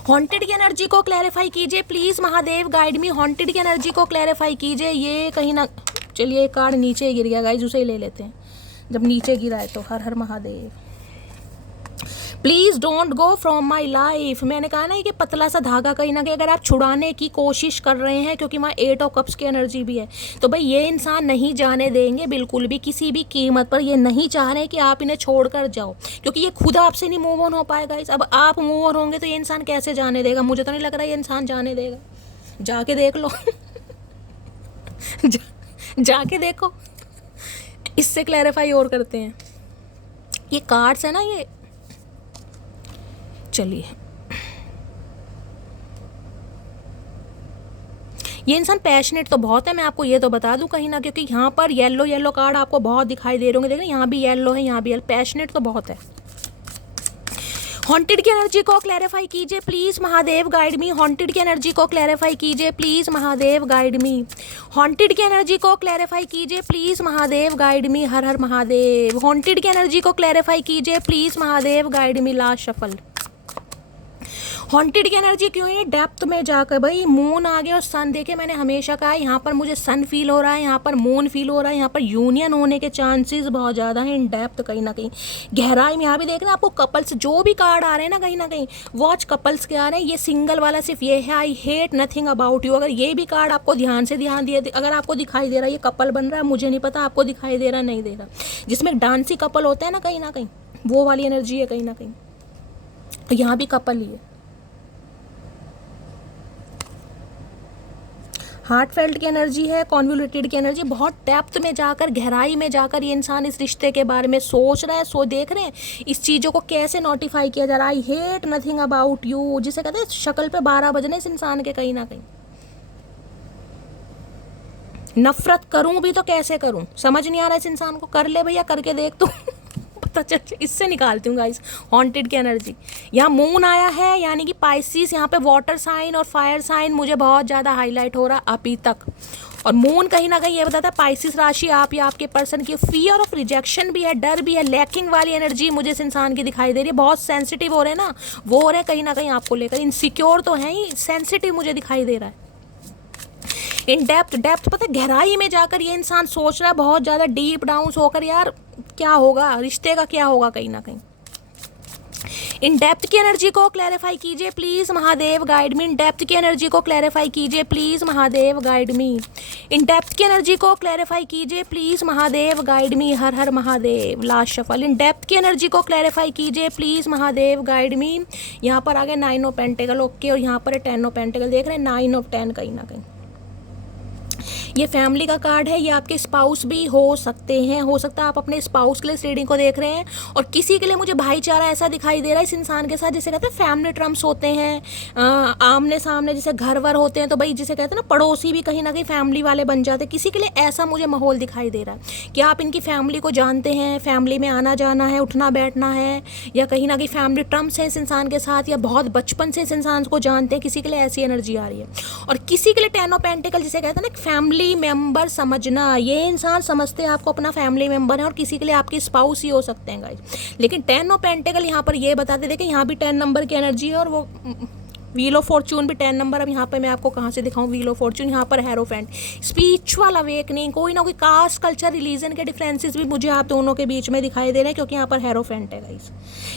हॉन्टेड की एनर्जी को क्लैरिफाई कीजिए please Mahadev guide me. Haunted की एनर्जी को क्लैरिफाई कीजिए। ये कहीं ना, चलिए कार्ड नीचे गिर गया गाइज, उसे ही ले लेते हैं। जब नीचे गिरा है तो हर हर Mahadev. Please don't go from my life. मैंने कहा ना कि पतला सा धागा कहीं ना कहीं अगर आप छुड़ाने की कोशिश कर रहे हैं, क्योंकि वहाँ 8 ऑफ कप्स की एनर्जी भी है, तो भाई ये इंसान नहीं जाने देंगे बिल्कुल भी, किसी भी कीमत पर। ये नहीं चाह रहे कि आप इन्हें छोड़ कर जाओ, क्योंकि ये खुद आपसे नहीं मूव ऑन हो पाएगा। अब आप मूव ऑन होंगे तो ये इंसान कैसे जाने देगा? मुझे तो नहीं लग रहा ये इंसान जाने देगा। जाके देख लो जाके देखो इससे क्लैरिफाई और करते हैं। ये कार्ड्स है ना, ये चलिए, ये इंसान पैशनेट तो बहुत है, मैं आपको ये तो बता दूं कहीं ना, क्योंकि यहाँ पर येलो येलो कार्ड आपको बहुत दिखाई दे रहे होंगे, देखिए यहाँ भी येलो है, यहाँ भी येलो, पैशनेट तो बहुत है। हॉन्टेड की एनर्जी को क्लैरिफाई कीजिए please, Mahadev guide me. Haunted की एनर्जी को क्लैरिफाई कीजिए please, Mahadev guide me. Haunted की एनर्जी को क्लैरिफाई कीजिए प्लीज, महादेव गाइड मी। हर हर महादेव। हॉन्टेड की एनर्जी को क्लैरिफाई कीजिए please, Mahadev guide me. Last shuffle. Haunted की एनर्जी क्यों है? डेप्थ में जाकर भाई मून आ गया और सन देखे, मैंने हमेशा कहा है यहाँ पर मुझे सन फील हो रहा है, यहाँ पर मून फील हो रहा है, यहाँ पर यूनियन होने के चांसेस बहुत ज़्यादा हैं इन डेप्थ, कहीं ना कहीं गहराई में। यहाँ भी देख रहे हैं आपको कपल्स जो भी कार्ड आ रहे हैं ना कहीं वॉच कपल्स के आ रहे हैं। ये सिंगल वाला सिर्फ ये है, I hate nothing about you. अगर ये भी कार्ड आपको ध्यान दिए, अगर आपको दिखाई दे रहा है ये कपल बन रहा है, मुझे नहीं पता आपको दिखाई दे रहा नहीं दे रहा, जिसमें डांसी कपल होता है ना कहीं वो वाली एनर्जी है कहीं ना कहीं। यहाँ भी कपल ही है। हार्ट फेल्ट की एनर्जी है, कॉन्वोल्यूटेड की एनर्जी, बहुत डेप्थ में जाकर गहराई में जाकर ये इंसान इस रिश्ते के बारे में सोच रहा है। देख रहे हैं इस चीज़ों को कैसे नोटिफाई किया जा रहा है। I hate nothing about you, जिसे कहते हैं शक्ल पे 12 बजने इस इंसान के कहीं ना कहीं। नफरत करूं भी तो कैसे करूं, समझ नहीं आ रहा इस इंसान को। कर ले भैया, करके देख तू पता चल। इससे निकालती हूँ गाइस हॉन्टेड की एनर्जी। यहाँ मून आया है, यानी कि पाइसिस, यहाँ पे वाटर साइन और फायर साइन मुझे बहुत ज़्यादा हाईलाइट हो रहा अभी तक। और मून कहीं ना कहीं ये बताता है पाइसिस राशि आप या आपके पर्सन की फियर ऑफ रिजेक्शन भी है, डर भी है, लैकिंग वाली एनर्जी मुझे इस इंसान की दिखाई दे रही है। बहुत सेंसिटिव हो रहे हैं ना, वो हो रहे हैं कहीं ना कहीं आपको लेकर, इनसिक्योर तो है ही, सेंसिटिव मुझे दिखाई दे रहा है। इन डेप्थ पता है गहराई में जाकर ये इंसान सोच रहा है बहुत ज़्यादा डीप डाउन होकर, यार क्या होगा, रिश्ते का क्या होगा कहीं ना कहीं। इन डेप्थ की एनर्जी को क्लैरिफाई कीजिए please, Mahadev guide me. In depth की एनर्जी को क्लैरिफाई कीजिए please, Mahadev guide me. In depth की एनर्जी को क्लैरिफाई कीजिए प्लीज, महादेव गाइड मी। हर हर Mahadev. Last shuffle. In depth की एनर्जी को क्लैरिफाई कीजिए प्लीज, महादेव गाइड मी। यहाँ पर आ गए 9 ऑफ पेंटिकल, ओके, और यहाँ पर 10 ऑफ पेंटिकल, देख रहे हैं 9 ऑफ 10 कहीं ना कहीं। ये फैमिली का कार्ड है, ये आपके स्पाउस भी हो सकते हैं, हो सकता है आप अपने स्पाउस के लिए रीडिंग को देख रहे हैं। और किसी के लिए मुझे भाईचारा ऐसा दिखाई दे रहा है इस इंसान के साथ, जिसे कहते हैं फैमिली टर्म्स होते हैं, आमने सामने जैसे घर वर होते हैं, तो भाई जिसे कहते हैं ना पड़ोसी भी कहीं ना कहीं फैमिली वाले बन जाते हैं। किसी के लिए ऐसा मुझे माहौल दिखाई दे रहा है कि आप इनकी फैमिली को जानते हैं, फैमिली में आना जाना है, उठना बैठना है, या कहीं ना कहीं फैमिली टर्म्स है इस इंसान के साथ, या बहुत बचपन से इस इंसान को जानते हैं। किसी के लिए ऐसी एनर्जी आ रही है। और किसी के लिए 10 ऑफ पेंटिकल, जिसे कहते हैं ना फैमिली मेंबर समझना, ये इंसान समझते हैं आपको अपना फैमिली मेंबर है, और किसी के लिए आपकी स्पाउस ही हो सकते हैं गाइस। लेकिन 10 ऑफ पेंटिकल यहाँ पर ये बताते थे कि यहाँ भी 10 नंबर की एनर्जी है, और वो व्हील ऑफ फॉर्चून भी 10 नंबर। अब यहाँ पे मैं आपको कहाँ से दिखाऊं व्हील ऑफ फॉर्चून, यहाँ पर हेरोफेंट, स्पिरिचुअल अवेकनिंग, कोई ना कोई कास्ट कल्चर रिलीजन के डिफरेंसेस भी मुझे आप दोनों के बीच में दिखाई दे रहे हैं, क्योंकि यहाँ पर हेरोफेंट है गाइस,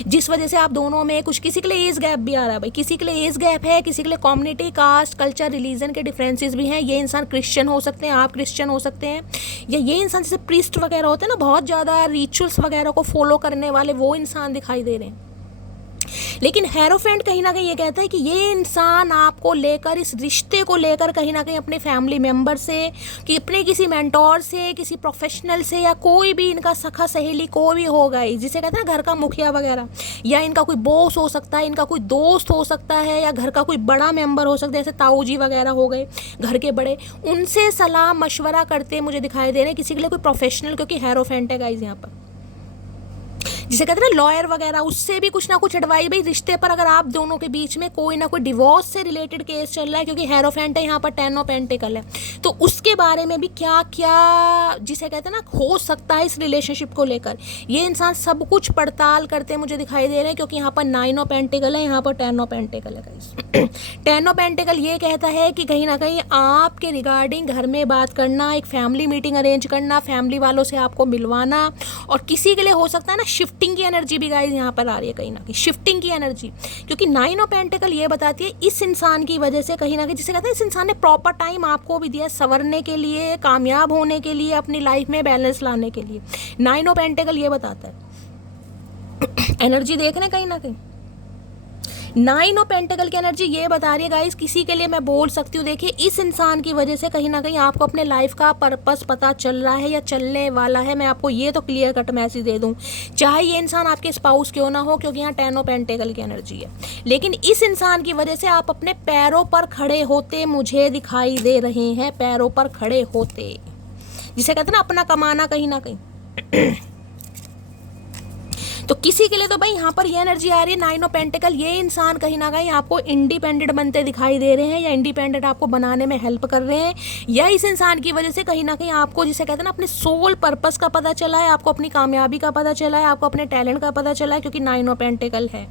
जिस वजह से आप दोनों में कुछ, किसी के लिए एज गैप भी आ रहा है भाई, किसी के लिए एज गैप है, किसी के लिए कम्युनिटी, कास्ट, कल्चर, रिलीजन के डिफरेंसेस भी हैं। ये इंसान क्रिश्चियन हो सकते हैं, आप क्रिश्चियन हो सकते हैं, या ये इंसान जैसे प्रीस्ट वगैरह होते हैं ना, बहुत ज़्यादा रिचुअल्स वगैरह को फॉलो करने वाले, वो इंसान दिखाई दे रहे हैं। लेकिन हेरोफेंट कहीं ना कहीं ये कहता है कि ये इंसान आपको लेकर, इस रिश्ते को लेकर कहीं ना कहीं अपने फैमिली मेंबर से, कि अपने किसी मेंटोर से, किसी प्रोफेशनल से, या कोई भी इनका सखा सहेली कोई भी होगा, जिसे कहते हैं ना घर का मुखिया वगैरह, या इनका कोई बॉस हो सकता है, इनका कोई दोस्त हो सकता है, या घर का कोई बड़ा मेंबर हो सकता है, जैसे ताऊ जी वगैरह हो गए घर के बड़े, उनसे सलाह मशवरा करते मुझे दिखाई दे रहे हैं। किसी के लिए कोई प्रोफेशनल, क्योंकि हेरोफेंट है गाइज यहाँ पर, जिसे कहते हैं ना लॉयर वगैरह, उससे भी कुछ ना कुछ एडवाइस भाई रिश्ते पर। अगर आप दोनों के बीच में कोई ना कोई डिवोर्स से रिलेटेड केस चल रहा है, क्योंकि हेरोफेंट है यहाँ पर 10 ऑफ पेंटिकल है, तो उसके बारे में भी क्या क्या जिसे कहते हैं ना हो सकता है इस रिलेशनशिप को लेकर, ये इंसान सब कुछ पड़ताल करते मुझे दिखाई दे रहे हैं। क्योंकि यहाँ पर 9 ऑफ पेंटिकल है, यहाँ पर 10 ऑफ पेंटिकल है गाइस। 10 ऑफ पेंटिकल ये कहता है कि कहीं ना कहीं आपके रिगार्डिंग घर में बात करना, एक फैमिली मीटिंग अरेंज करना, फैमिली वालों से आपको मिलवाना, और किसी के लिए हो सकता है ना शिफ्टिंग की एनर्जी भी गाइस यहाँ पर आ रही है कहीं ना कहीं, शिफ्टिंग की एनर्जी। क्योंकि 9 ऑफ पेंटिकल ये बताती है इस इंसान की वजह से कहीं ना कहीं, जिसे कहते हैं इस इंसान ने प्रॉपर टाइम आपको भी दिया संवरने के लिए, कामयाब होने के लिए, अपनी लाइफ में बैलेंस लाने के लिए। 9 ऑफ पेंटिकल ये बताता है। एनर्जी देख रहे हैं कहीं ना कहीं, नाइन ऑफ पेंटिकल की एनर्जी ये बता रही है गाइस, किसी के लिए मैं बोल सकती हूँ, देखिए इस इंसान की वजह से कहीं ना कहीं आपको अपने लाइफ का पर्पस पता चल रहा है या चलने वाला है। मैं आपको ये तो क्लियर कट मैसेज दे दूँ, चाहे ये इंसान आपके स्पाउस क्यों ना हो, क्योंकि यहाँ 10 ऑफ पेंटिकल की एनर्जी है, लेकिन इस इंसान की वजह से आप अपने पैरों पर खड़े होते मुझे दिखाई दे रहे हैं। पैरों पर खड़े होते, जिसे कहते हैं ना अपना कमाना कहीं ना कहीं। तो किसी के लिए तो भाई यहाँ पर ये एनर्जी आ रही है, नाइन ऑफ पेंटिकल, ये इंसान कहीं ना कहीं आपको इंडिपेंडेंट बनते दिखाई दे रहे हैं या इंडिपेंडेंट आपको बनाने में हेल्प कर रहे हैं, या इस इंसान की वजह से कहीं ना कहीं आपको, जिसे कहते हैं ना अपने सोल पर्पस का पता चला है, आपको अपनी कामयाबी का पता चला है, आपको अपने टैलेंट का पता चला है, क्योंकि नाइन ऑफ पेंटिकल है।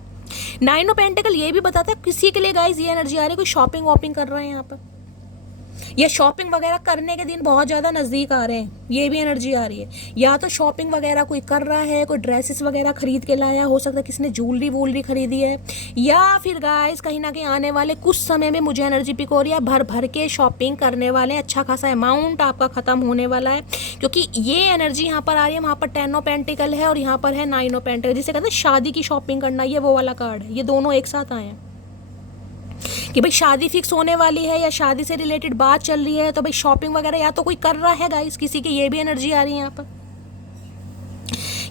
नाइन ऑफ पेंटिकल ये भी बताता है किसी के लिए गाइज ये एनर्जी आ रही है, कोई शॉपिंग वॉपिंग कर रहे हैं यहाँ पर, या शॉपिंग वगैरह करने के दिन बहुत ज़्यादा नज़दीक आ रहे हैं, ये भी एनर्जी आ रही है। या तो शॉपिंग वगैरह कोई कर रहा है, कोई ड्रेसेस वगैरह खरीद के लाया, हो सकता है किसी ने ज्वेलरी वूलरी खरीदी है, या फिर गाइस कहीं ना कहीं आने वाले कुछ समय में मुझे एनर्जी पिक हो रही है, भर भर के शॉपिंग करने वाले हैं, अच्छा खासा अमाउंट आपका ख़त्म होने वाला है, क्योंकि ये एनर्जी यहाँ पर आ रही है। वहाँ पर 10 ऑफ पेंटिकल है और यहाँ पर है 9 ऑफ पेंटिकल, जिसे कहते हैं शादी की शॉपिंग करना, ये वो वाला कार्ड है, ये दोनों एक साथ आए हैं कि भाई शादी फिक्स होने वाली है या शादी से रिलेटेड बात चल रही है, तो भाई शॉपिंग वगैरह या तो कोई कर रहा है गाइस, किसी की ये भी एनर्जी आ रही है यहाँ पर,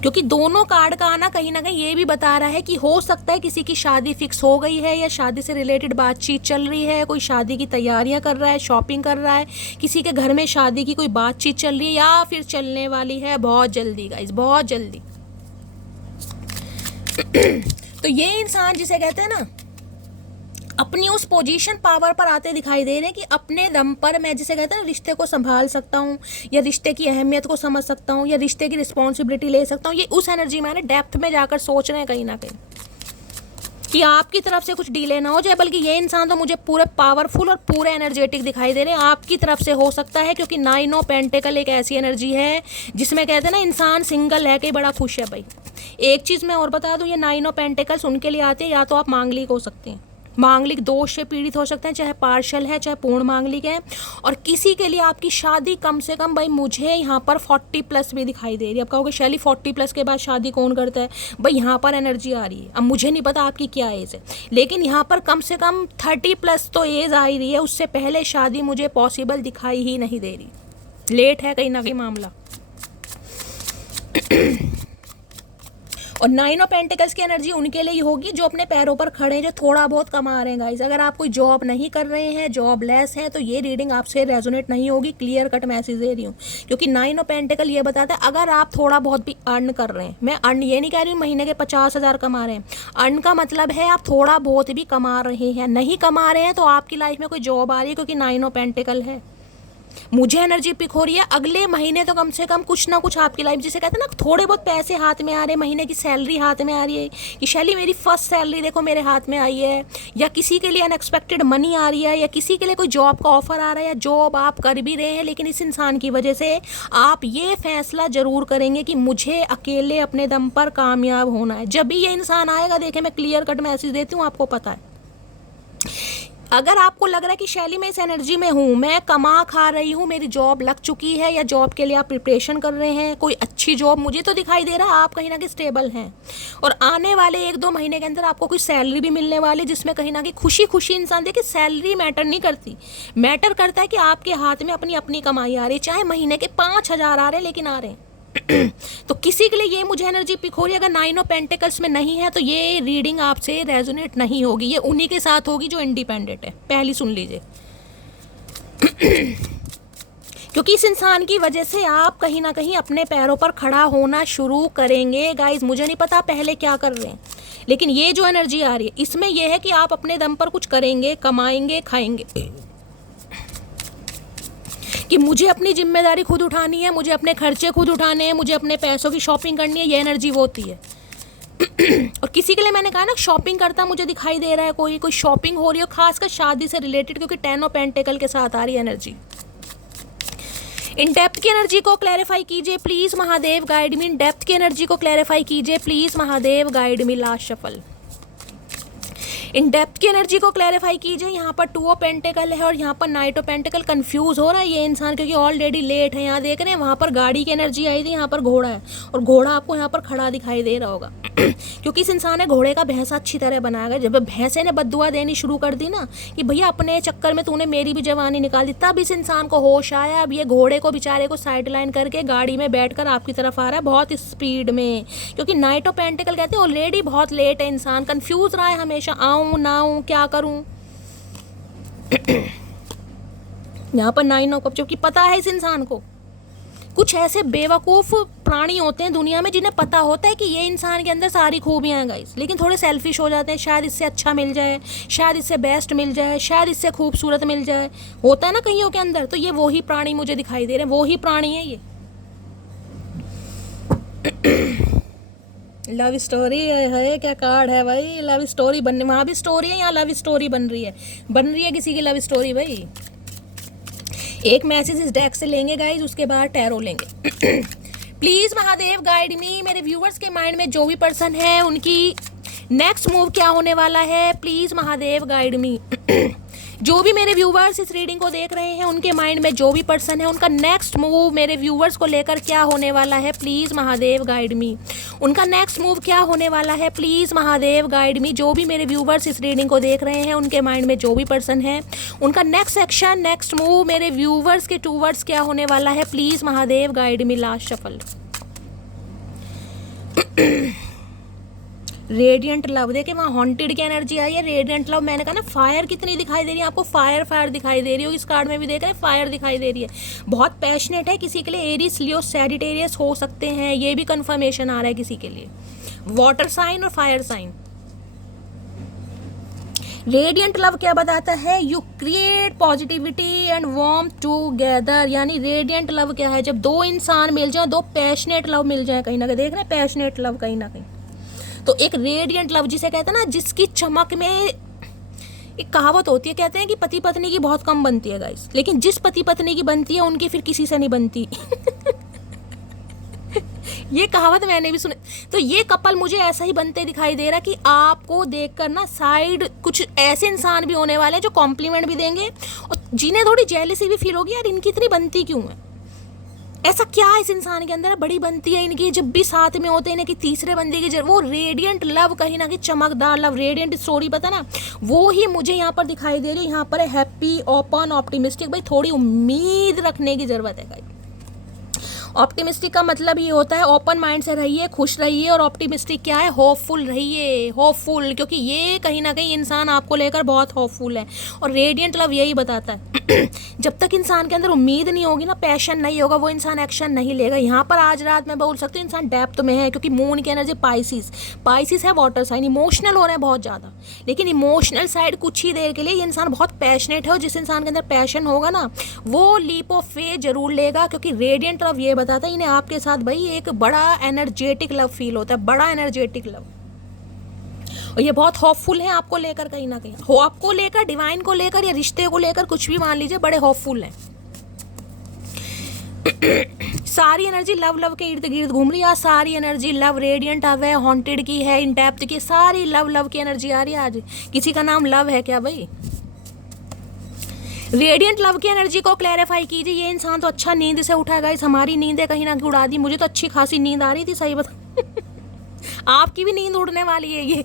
क्योंकि दोनों कार्ड का आना कहीं ना कहीं ये भी बता रहा है कि हो सकता है किसी की शादी फिक्स हो गई है या शादी से रिलेटेड बातचीत चल रही है, कोई शादी की तैयारियां कर रहा है, शॉपिंग कर रहा है, किसी के घर में शादी की कोई बातचीत चल रही है या फिर चलने वाली है बहुत जल्दी गाइस, बहुत जल्दी। तो ये इंसान जिसे कहते हैं ना अपनी उस पोजीशन पावर पर आते दिखाई दे रहे हैं कि अपने दम पर मैं, जिसे कहते हैं ना, रिश्ते को संभाल सकता हूँ या रिश्ते की अहमियत को समझ सकता हूँ या रिश्ते की रिस्पॉन्सिबिलिटी ले सकता हूँ। ये उस एनर्जी में डेप्थ में जाकर सोच रहे हैं कहीं ना कहीं कि आपकी तरफ से कुछ डिले ना हो जाए, बल्कि ये इंसान तो मुझे पूरे पावरफुल और पूरे एनर्जेटिक दिखाई दे रहे हैं, आपकी तरफ से हो सकता है, क्योंकि 9 ऑफ पेंटिकल एक ऐसी एनर्जी है जिसमें कहते हैं ना इंसान सिंगल है कि बड़ा खुश है भाई। एक चीज़ मैं और बता दूँ, ये 9 ऑफ पेंटिकल्स उनके लिए आते हैं या तो आप मांगलिक हो सकते हैं, मांगलिक दोष से पीड़ित हो सकते हैं, चाहे पार्शल है चाहे पूर्ण मांगलिक है, और किसी के लिए आपकी शादी कम से कम भाई मुझे यहाँ पर 40+ भी दिखाई दे रही है। आप कहोगे शैली 40+ के बाद शादी कौन करता है, भाई यहाँ पर एनर्जी आ रही है। अब मुझे नहीं पता आपकी क्या एज है, लेकिन यहाँ पर कम से कम 30+ तो एज आ ही रही है, उससे पहले शादी मुझे पॉसिबल दिखाई ही नहीं दे रही, लेट है कहीं ना कहीं मामला। और 9 ऑफ पेंटिकल्स की एनर्जी उनके लिए होगी जो अपने पैरों पर खड़े हैं, जो थोड़ा बहुत कमा रहे हैं गाइस। अगर आप कोई जॉब नहीं कर रहे हैं, जॉब लेस हैं, तो ये रीडिंग आपसे रेजोनेट नहीं होगी, क्लियर कट मैसेज दे रही हूँ, क्योंकि 9 ऑफ पेंटिकल ये बताता है अगर आप थोड़ा बहुत भी अर्न कर रहे हैं, मैं अर्न ये नहीं कह रही हूँ महीने के 50,000 कमा रहे हैं, अर्न का मतलब है आप थोड़ा बहुत भी कमा रहे हैं, नहीं कमा रहे हैं तो आपकी लाइफ में कोई जॉब आ रही है, क्योंकि 9 ऑफ पेंटिकल है। मुझे एनर्जी पिक हो रही है अगले महीने तो कम से कम कुछ ना कुछ आपकी लाइफ, जिसे कहते हैं ना थोड़े बहुत पैसे हाथ में आ रहे हैं, महीने की सैलरी हाथ में आ रही है कि शैली मेरी फर्स्ट सैलरी देखो मेरे हाथ में आई है, या किसी के लिए अनएक्सपेक्टेड मनी आ रही है, या किसी के लिए कोई जॉब का ऑफर आ रहा है, या जॉब आप कर भी रहे हैं, लेकिन इस इंसान की वजह से आप ये फैसला जरूर करेंगे कि मुझे अकेले अपने दम पर कामयाब होना है। जब भी ये इंसान आएगा, देखें मैं क्लियर कट मैसेज देती हूँ, आपको पता है। अगर आपको लग रहा है कि शैली मैं इस एनर्जी में हूँ, मैं कमा खा रही हूँ, मेरी जॉब लग चुकी है, या जॉब के लिए आप प्रिपरेशन कर रहे हैं, कोई अच्छी जॉब मुझे तो दिखाई दे रहा है, आप कहीं ना कहीं स्टेबल हैं, और आने वाले 1-2 महीने के अंदर आपको कोई सैलरी भी मिलने वाली, जिसमें कहीं ना कहीं खुशी खुशी इंसान, देखिए सैलरी मैटर नहीं करती, मैटर करता है कि आपके हाथ में अपनी अपनी कमाई आ रही है, चाहे महीने के 5,000 आ रहे हैं, लेकिन आ रहे हैं। तो किसी के लिए ये मुझे एनर्जी पिक हो रही है, अगर 9 ऑफ पेंटिकल्स में नहीं है तो ये रीडिंग आपसे रेजोनेट नहीं होगी, ये उन्हीं के साथ होगी जो इंडिपेंडेंट है, पहली सुन लीजिए। क्योंकि इस इंसान की वजह से आप कहीं ना कहीं अपने पैरों पर खड़ा होना शुरू करेंगे गाइज। मुझे नहीं पता पहले क्या कर रहे हैं, लेकिन ये जो एनर्जी आ रही है इसमें यह है कि आप अपने दम पर कुछ करेंगे, कमाएंगे, खाएंगे, कि मुझे अपनी जिम्मेदारी खुद उठानी है, मुझे अपने खर्चे खुद उठाने हैं, मुझे अपने पैसों की शॉपिंग करनी है, ये एनर्जी वो होती है। और किसी के लिए मैंने कहा ना शॉपिंग करता मुझे दिखाई दे रहा है, कोई शॉपिंग हो रही है, खासकर शादी से रिलेटेड, क्योंकि 10 ऑफ पेंटिकल के साथ आ रही है एनर्जी। इन डेप्थ की एनर्जी को क्लैरिफाई कीजिए please Mahadev, guide me. In depth की एनर्जी को क्लैरिफाई कीजिए please Mahadev, guide me. Last shuffle. In depth की एनर्जी को क्लैरिफाई कीजिए। यहाँ पर 2 ऑफ पेंटिकल है और यहाँ पर 9 ऑफ पेंटिकल। कंफ्यूज हो रहा है ये इंसान क्योंकि ऑलरेडी लेट है। यहाँ देख रहे हैं वहाँ पर गाड़ी की एनर्जी आई थी, यहाँ पर घोड़ा है और घोड़ा आपको यहाँ पर खड़ा दिखाई दे रहा होगा। क्योंकि इस इंसान ने घोड़े का भैंसा अच्छी तरह बनाया गया। जब भैंसे ने बद्दुआ देनी शुरू कर दी ना कि भैया अपने चक्कर में तूने मेरी भी जवानी निकाल दी, तब इस इंसान को होश आया। अब ये घोड़े को बेचारे को साइड लाइन करके गाड़ी में बैठकर आपकी तरफ आ रहा है बहुत स्पीड में, क्योंकि नाइट ऑफ पेंटिकल कहते हैं ऑलरेडी बहुत लेट है। इंसान कंफ्यूज रहा है हमेशा, आऊँ ना आऊँ, क्या करूँ। यहाँ पर 9 ऑफ कप, जबकि पता है इस इंसान को। कुछ ऐसे बेवकूफ़ प्राणी होते हैं दुनिया में जिन्हें पता होता है कि ये इंसान के अंदर सारी खूबियाँ हैं गाइस, लेकिन थोड़े सेल्फिश हो जाते हैं। शायद इससे अच्छा मिल जाए, शायद इससे बेस्ट मिल जाए, शायद इससे खूबसूरत मिल जाए, होता है ना कईयों के अंदर। तो ये वो ही प्राणी मुझे दिखाई दे रहे हैं, वो ही प्राणी है ये। लव स्टोरी है, क्या कार्ड है भाई। लव स्टोरी बनने, वहाँ भी स्टोरी है, यहाँ लव स्टोरी बन रही है किसी की लव स्टोरी भाई। एक मैसेज इस डेक से लेंगे गाइज, उसके बाद टैरो लेंगे। प्लीज़ महादेव गाइड मी, मेरे व्यूवर्स के माइंड में जो भी पर्सन है उनकी नेक्स्ट मूव क्या होने वाला है, प्लीज़ महादेव गाइड मी। जो भी मेरे व्यूवर्स इस रीडिंग को देख रहे हैं उनके माइंड में जो भी पर्सन है उनका नेक्स्ट मूव मेरे व्यूवर्स को लेकर क्या होने वाला है, प्लीज़ महादेव गाइड मी। उनका नेक्स्ट मूव क्या होने वाला है, प्लीज़ महादेव गाइड मी। जो भी मेरे व्यूवर्स इस रीडिंग को देख रहे हैं उनके माइंड में जो भी पर्सन है उनका नेक्स्ट एक्शन, नेक्स्ट मूव मेरे व्यूवर्स के टूवर्ड्स क्या होने वाला है, please Mahadev guide me. Last shuffle. Radiant love, देखिए वहाँ हॉन्टेड की एनर्जी आई है। रेडियंट लव, मैंने कहा ना फायर कितनी दिखाई दे रही है आपको, फायर दिखाई दे रही हो। इस कार्ड में भी देख रहे हैं फायर दिखाई दे रही है। बहुत पैशनेट है, किसी के लिए एरिस, लियो, सैजिटेरियस हो सकते हैं, ये भी कंफर्मेशन आ रहा है किसी के लिए। वाटर साइन और फायर साइन। रेडियंट लव क्या बताता है, you create positivity and warm together. यानी रेडियंट लव क्या है, जब दो इंसान मिल जाए, दो पैशनेट लव मिल जाए, कहीं ना कहीं देख रहे हैं पैशनेट लव कहीं ना कहीं। तो एक रेडियंट लव जिसे कहते हैं ना, जिसकी चमक में, एक कहावत होती है, कहते हैं कि पति पत्नी की बहुत कम बनती है गाइस, लेकिन जिस पति पत्नी की बनती है उनकी फिर किसी से नहीं बनती। ये कहावत मैंने भी सुनी। तो ये कपल मुझे ऐसा ही बनते दिखाई दे रहा कि आपको देखकर ना साइड कुछ ऐसे इंसान भी होने वाले हैं जो कॉम्प्लीमेंट भी देंगे और जिन्हें थोड़ी जेलसी भी फील होगी, यार इनकी इतनी बनती क्यों है, ऐसा क्या इस इंसान के अंदर बड़ी बनती है इनकी। जब भी साथ में होते हैं इन्हें कि तीसरे बंदे की वो रेडियंट लव, कहीं ना कहीं चमकदार लव, रेडियंट स्टोरी, पता ना, वो ही मुझे यहाँ पर दिखाई दे रही है। यहाँ पर है हैप्पी, ओपन, ऑप्टिमिस्टिक। भाई थोड़ी उम्मीद रखने की जरूरत है। ऑप्टिमिस्टिक का मतलब ये होता है ओपन माइंड से रहिए, खुश रहिए। और ऑप्टिमिस्टिक क्या है, होपफुल रहिए, होपफुल, क्योंकि ये कहीं ना कहीं इंसान आपको लेकर बहुत होपफुल है। और रेडियंट लव यही बताता है जब तक इंसान के अंदर उम्मीद नहीं होगी ना, पैशन नहीं होगा, वो इंसान एक्शन नहीं लेगा। यहाँ पर आज रात मैं बोल सकती हूँ इंसान डेप्थ में है, क्योंकि मून की एनर्जी पाइसिस है, वाटर साइन, इमोशनल हो रहे हैं बहुत ज़्यादा। लेकिन इमोशनल साइड कुछ ही देर के लिए, ये इंसान बहुत पैशनेट है और जिस इंसान के अंदर पैशन होगा ना, वो लीप ऑफ फेथ जरूर लेगा। क्योंकि रेडियंट लव ये बताता है इन्हें आपके साथ भाई एक बड़ा एनर्जेटिक लव फील होता है, बड़ा एनर्जेटिक लव। और ये बहुत होपफुल है आपको लेकर, कहीं ना कहीं हो, आपको लेकर, डिवाइन को लेकर या रिश्ते को लेकर, कुछ भी मान लीजिए, बड़े होपफुल हैं। सारी एनर्जी लव के इर्द गिर्द घूम रही है। सारी एनर्जी लव, रेडियंट लव है, हॉन्टेड की है, इनडेप्थ की, सारी लव की एनर्जी आ रही है आज। किसी का नाम लव है क्या भाई? रेडियंट लव की एनर्जी को क्लैरिफाई कीजिए। ये इंसान तो अच्छा नींद से उठा गाइस, हमारी नींदें कहीं ना कहीं उड़ा दी। मुझे तो अच्छी खासी नींद आ रही थी, सही बता। आपकी भी नींद उड़ने वाली है ये,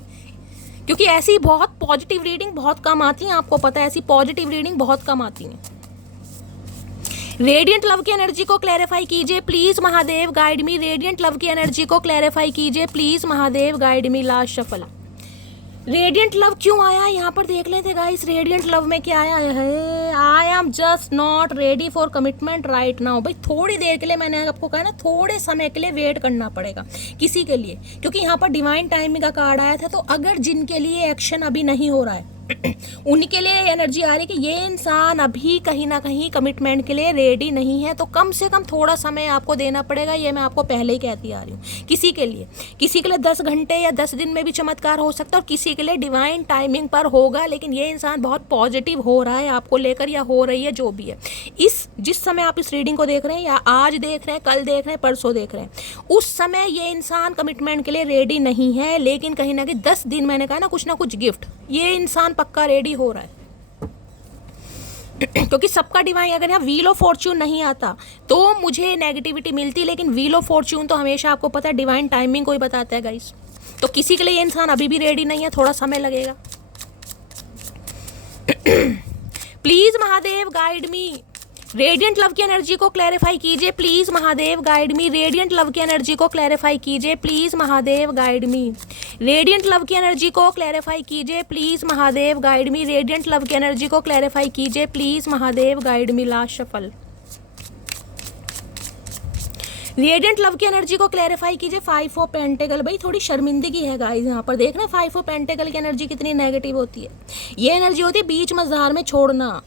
क्योंकि ऐसी बहुत पॉजिटिव रीडिंग बहुत कम आती हैं, आपको पता है, ऐसी पॉजिटिव रीडिंग बहुत कम आती हैं। रेडियंट लव की एनर्जी को क्लैरिफाई कीजिए please Mahadev guide me. Radiant love की एनर्जी को क्लैरिफाई कीजिए please Mahadev guide me. Last shuffle. Radiant love क्यों आया यहाँ पर देख लेते गाइस। रेडियंट लव में क्या आया है, I am just not ready for commitment right now. भाई थोड़ी देर के लिए, मैंने आपको कहा ना, थोड़े समय के लिए वेट करना पड़ेगा किसी के लिए, क्योंकि यहाँ पर डिवाइन टाइमिंग का कार्ड आया था। तो अगर जिनके लिए एक्शन अभी नहीं हो रहा है उनके लिए एनर्जी आ रही है कि ये इंसान अभी कहीं ना कहीं कमिटमेंट के लिए रेडी नहीं है, तो कम से कम थोड़ा समय आपको देना पड़ेगा। ये मैं आपको पहले ही कहती आ रही हूँ। किसी के लिए 10 घंटे या 10 दिन में भी चमत्कार हो सकता है, और किसी के लिए डिवाइन टाइमिंग पर होगा। लेकिन ये इंसान बहुत पॉजिटिव हो रहा है आपको लेकर, या हो रही है, जो भी है। जिस समय आप इस रीडिंग को देख रहे हैं, या आज देख रहे हैं, कल देख रहे हैं, परसों देख रहे हैं, उस समय ये इंसान कमिटमेंट के लिए रेडी नहीं है। लेकिन कहीं ना कहीं 10 दिन, मैंने कहा ना, कुछ ना कुछ गिफ्ट, ये इंसान पक्का रेडी हो रहा है। क्योंकि सबका डिवाइन, अगर यहाँ व्हील ऑफ फॉर्च्यून नहीं आता तो मुझे नेगेटिविटी मिलती, लेकिन व्हील ऑफ फॉर्च्यून तो हमेशा आपको पता है डिवाइन टाइमिंग को ही बताता है गाइस। तो किसी के लिए ये इंसान अभी भी रेडी नहीं है, थोड़ा समय लगेगा। Please Mahadev guide me, radiant love की एनर्जी को क्लैरिफाई कीजिए please Mahadev guide me, radiant love की एनर्जी को क्लैरिफाई कीजिए please Mahadev guide me, radiant love की एनर्जी को क्लैरिफाई कीजिए please Mahadev guide me, radiant love की एनर्जी को क्लैरिफाई कीजिए please Mahadev guide me. Last shuffle, radiant love की एनर्जी को क्लैरिफाई कीजिए। 5 ऑफ पेंटिकल, भाई थोड़ी शर्मिंदगी है गाइस यहाँ पर, देख रहे हैं 5 ऑफ पेंटिकल की एनर्जी कितनी नेगेटिव होती है। ये एनर्जी होती है बीच मझधार में छोड़ना,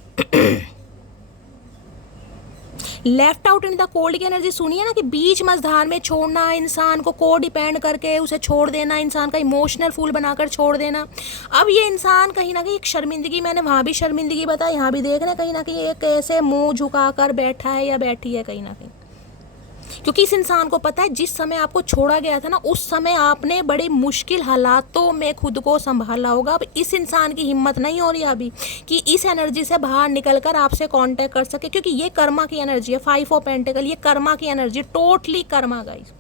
left out in the cold की एनर्जी सुनिए ना, कि बीच मझधार में छोड़ना, इंसान को को डिपेंड करके उसे छोड़ देना, इंसान का इमोशनल फूल बनाकर छोड़ देना। अब ये इंसान कहीं ना कहीं एक शर्मिंदगी, मैंने वहाँ भी शर्मिंदगी बताई, यहाँ भी देख रहे हैं कहीं ना कहीं एक ऐसे मुंह झुकाकर बैठा है या बैठी है कहीं ना कहीं, क्योंकि इस इंसान को पता है जिस समय आपको छोड़ा गया था ना, उस समय आपने बड़े मुश्किल हालातों में खुद को संभाला होगा। अब इस इंसान की हिम्मत नहीं हो रही अभी कि इस एनर्जी से बाहर निकलकर आपसे कांटेक्ट कर सके, क्योंकि ये कर्मा की एनर्जी है। 5 ऑफ पेंटिकल ये कर्मा की एनर्जी, टोटली कर्मा गाइस।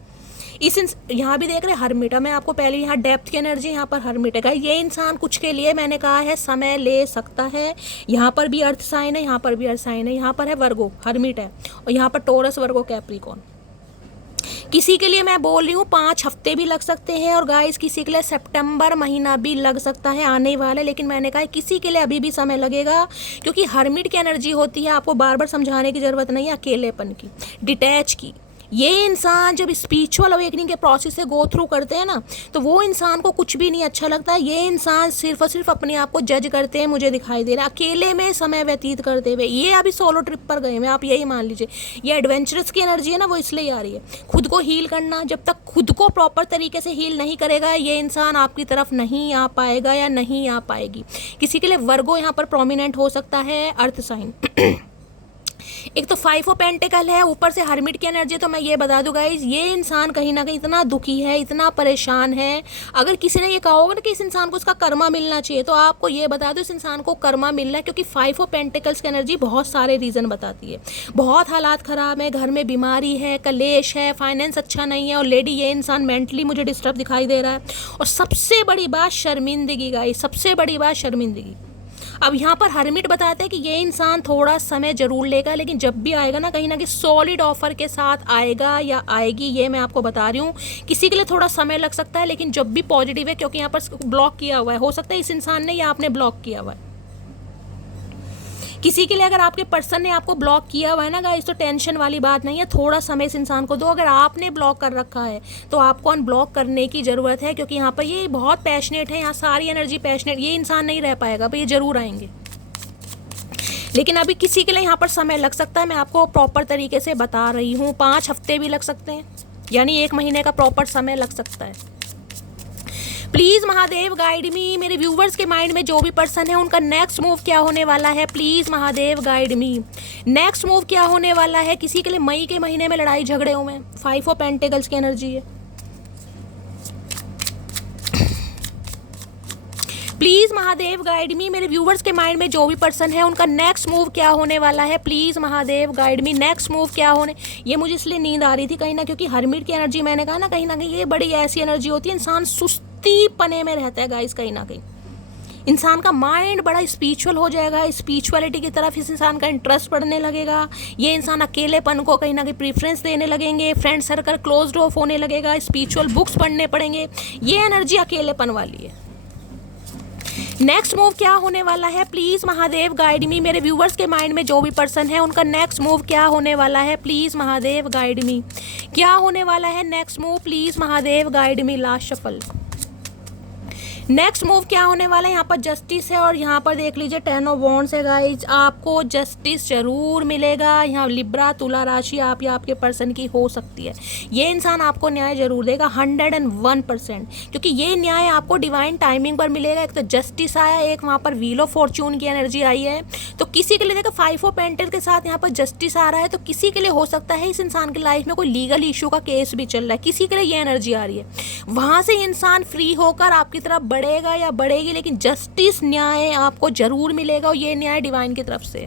यहाँ भी देख रहे हैं हरमिट, मैं आपको पहले यहाँ डेप्थ की एनर्जी, यहाँ पर हरमिट है गाइस। ये इंसान कुछ के लिए मैंने कहा है समय ले सकता है। यहाँ पर भी अर्थ साइन है, यहाँ पर भी अर्थ साइन है, यहाँ पर है वर्गो हरमिट है, और यहाँ पर टोरस वर्गो कैप्रिकॉर्न। किसी के लिए मैं बोल रही हूँ 5 हफ्ते भी लग सकते हैं, और गाइस किसी के लिए सितंबर महीना भी लग सकता है आने वाला है। लेकिन मैंने कहा किसी के लिए अभी भी समय लगेगा, क्योंकि हरमिट की एनर्जी होती है, आपको बार बार समझाने की ज़रूरत नहीं है, अकेलेपन की, डिटैच की। ये इंसान जब स्पिरिचुअल अवेकनिंग के प्रोसेस से गो थ्रू करते हैं ना, तो वो इंसान को कुछ भी नहीं अच्छा लगता है। ये इंसान सिर्फ और सिर्फ अपने आप को जज करते हैं, मुझे दिखाई दे रहा है अकेले में समय व्यतीत करते हुए। ये अभी सोलो ट्रिप पर गए हैं, आप यही मान लीजिए। ये एडवेंचरस की एनर्जी है ना, वो इसलिए आ रही है। खुद को हील करना, जब तक खुद को प्रॉपर तरीके से हील नहीं करेगा, ये इंसान आपकी तरफ नहीं आ पाएगा या नहीं आ पाएगी। किसी के लिए वर्गो यहाँ पर प्रोमिनेंट हो सकता है, अर्थ साइन। एक तो 5 ऑफ पेंटिकल है, ऊपर से हरमिट की एनर्जी। तो मैं ये बता दूं गाइज, ये इंसान कहीं ना कहीं इतना दुखी है, इतना परेशान है। अगर किसी ने ये कहा होगा ना कि इस इंसान को इसका कर्मा मिलना चाहिए, तो आपको ये बता दो इस इंसान को कर्मा मिल रहा है, क्योंकि 5 ऑफ पेंटिकल्स की एनर्जी बहुत सारे रीज़न बताती है। बहुत हालात ख़राब है, घर में बीमारी है, कलेश है, फाइनेंस अच्छा नहीं है, और लेडी ये इंसान मेंटली मुझे डिस्टर्ब दिखाई दे रहा है। और सबसे बड़ी बात शर्मिंदगी गाइज, सबसे बड़ी बात शर्मिंदगी। अब यहाँ पर हरमिट बताते हैं कि ये इंसान थोड़ा समय जरूर लेगा, लेकिन जब भी आएगा ना कहीं ना कहीं सॉलिड ऑफर के साथ आएगा या आएगी, ये मैं आपको बता रही हूँ। किसी के लिए थोड़ा समय लग सकता है, लेकिन जब भी पॉजिटिव है, क्योंकि यहाँ पर ब्लॉक किया हुआ है, हो सकता है इस इंसान ने या आपने ब्लॉक किया हुआ है। किसी के लिए अगर आपके पर्सन ने आपको ब्लॉक किया हुआ है ना गाइस, तो टेंशन वाली बात नहीं है, थोड़ा समय इस इंसान को दो। अगर आपने ब्लॉक कर रखा है तो आपको अनब्लॉक करने की ज़रूरत है, क्योंकि यहाँ पर ये बहुत पैशनेट है, यहाँ सारी एनर्जी पैशनेट। ये इंसान नहीं रह पाएगा भाई, ये ज़रूर आएंगे, लेकिन अभी किसी के लिए यहाँ पर समय लग सकता है। मैं आपको प्रॉपर तरीके से बता रही हूँ, 5 हफ्ते भी लग सकते हैं, यानी 1 महीने का प्रॉपर समय लग सकता है। प्लीज महादेव गाइड मी, मेरे व्यूवर्स के माइंड में जो भी पर्सन है उनका नेक्स्ट मूव क्या होने वाला है, please Mahadev guide me. Next move क्या होने वाला है। किसी के लिए मई के महीने में लड़ाई झगड़े हुए हैं, 5 ऑफ पेंटिकल्स की एनर्जी है। प्लीज महादेव गाइड मी, मेरे व्यूवर्स के माइंड में जो भी पर्सन है उनका नेक्स्ट मूव क्या होने वाला है, please Mahadev guide me. Next move क्या होने, ये मुझे इसलिए नींद आ रही थी कहीं ना, क्योंकि हरमिट की एनर्जी मैंने कहा ना, कहीं ना कहीं ये बड़ी ऐसी एनर्जी होती है, इंसान सुस्ती पने में रहता है गाइस। कहीं ना कहीं इंसान का माइंड बड़ा स्पिरिचुअल हो जाएगा, स्पिरिचुअलिटी की तरफ इस इंसान का इंटरेस्ट बढ़ने लगेगा। ये इंसान अकेलेपन को कहीं ना कहीं प्रीफरेंस देने लगेंगे, फ्रेंड सर्कल क्लोज्ड ऑफ होने लगेगा, स्पिरिचुअल बुक्स पढ़ने पड़ेंगे। ये एनर्जी अकेलेपन वाली है। नेक्स्ट मूव क्या होने वाला है, प्लीज महादेव गाइड मी। मेरे व्यूवर्स के माइंड में जो भी पर्सन है उनका नेक्स्ट मूव क्या होने वाला है, प्लीज महादेव गाइड मी। क्या होने वाला है next move, please Mahadev guide me. Last shuffle, next move क्या होने वाला है। यहाँ पर जस्टिस है, और यहाँ पर देख लीजिए 10 ऑफ वॉन्ड्स है गाइज। आपको जस्टिस जरूर मिलेगा। यहाँ लिब्रा तुला राशि आप या आपके पर्सन की हो सकती है। ये इंसान आपको न्याय जरूर देगा 101%, क्योंकि ये न्याय आपको डिवाइन टाइमिंग पर मिलेगा। एक तो जस्टिस आया, एक वहाँ पर व्हील ऑफ फॉर्चून की एनर्जी आई है। तो किसी के लिए देखो 5 ऑफ पेंटल के साथ यहाँ पर जस्टिस आ रहा है, तो किसी के लिए हो सकता है इस इंसान की लाइफ में कोई लीगल इशू का केस भी चल रहा है, किसी के लिए ये एनर्जी आ रही है। वहाँ से इंसान फ्री होकर आपकी तरफ बढ़ेगा या बढ़ेगी, लेकिन जस्टिस न्याय आपको जरूर मिलेगा, और ये न्याय डिवाइन की तरफ से।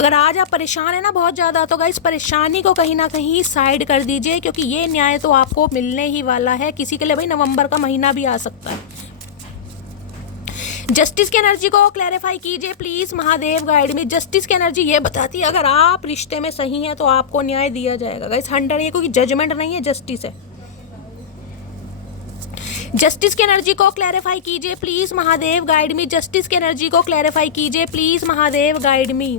अगर आज आप परेशान है ना बहुत ज़्यादा, तो गाइस परेशानी को कहीं ना कहीं साइड कर दीजिए, क्योंकि ये न्याय तो आपको मिलने ही वाला है। किसी के लिए भाई नवंबर का महीना भी आ सकता है। जस्टिस की एनर्जी को क्लैरिफाई कीजिए प्लीज, महादेव गाइड में। जस्टिस की एनर्जी ये बताती है अगर आप रिश्ते में सही हैं तो आपको न्याय दिया जाएगा गाइस। 100 ये कोई जजमेंट नहीं है, जस्टिस है। जस्टिस की एनर्जी को क्लैरिफाई कीजिए please, Mahadev guide me. Justice की एनर्जी को क्लैरिफाई कीजिए please, Mahadev guide me.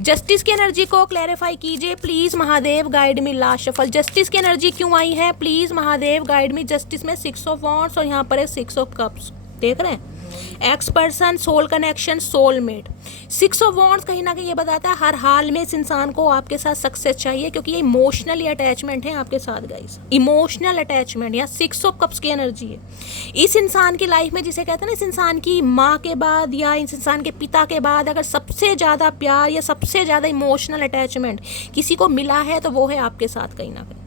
Justice की एनर्जी को क्लैरिफाई कीजिए please, Mahadev guide me. Last shuffle. Justice की एनर्जी क्यों आई है please, Mahadev guide me. Justice में 6 ऑफ वॉन्ड्स और यहाँ पर है 6 ऑफ कप्स। देख रहे हैं, ex person, soul connection, soulmate. 6 of wands कहीं ना कहीं ये बताता है हर हाल में इस इंसान को आपके साथ सक्सेस चाहिए, क्योंकि ये इमोशनली अटैचमेंट है आपके साथ गाइस। इमोशनल अटैचमेंट, यहाँ 6 ऑफ कप्स की एनर्जी है इस इंसान की लाइफ में, जिसे कहते हैं ना इस इंसान की माँ के बाद या इस इंसान के पिता के बाद अगर सबसे ज़्यादा प्यार या सबसे ज़्यादा इमोशनल अटैचमेंट किसी को मिला है तो वो है आपके साथ कहीं ना कहीं।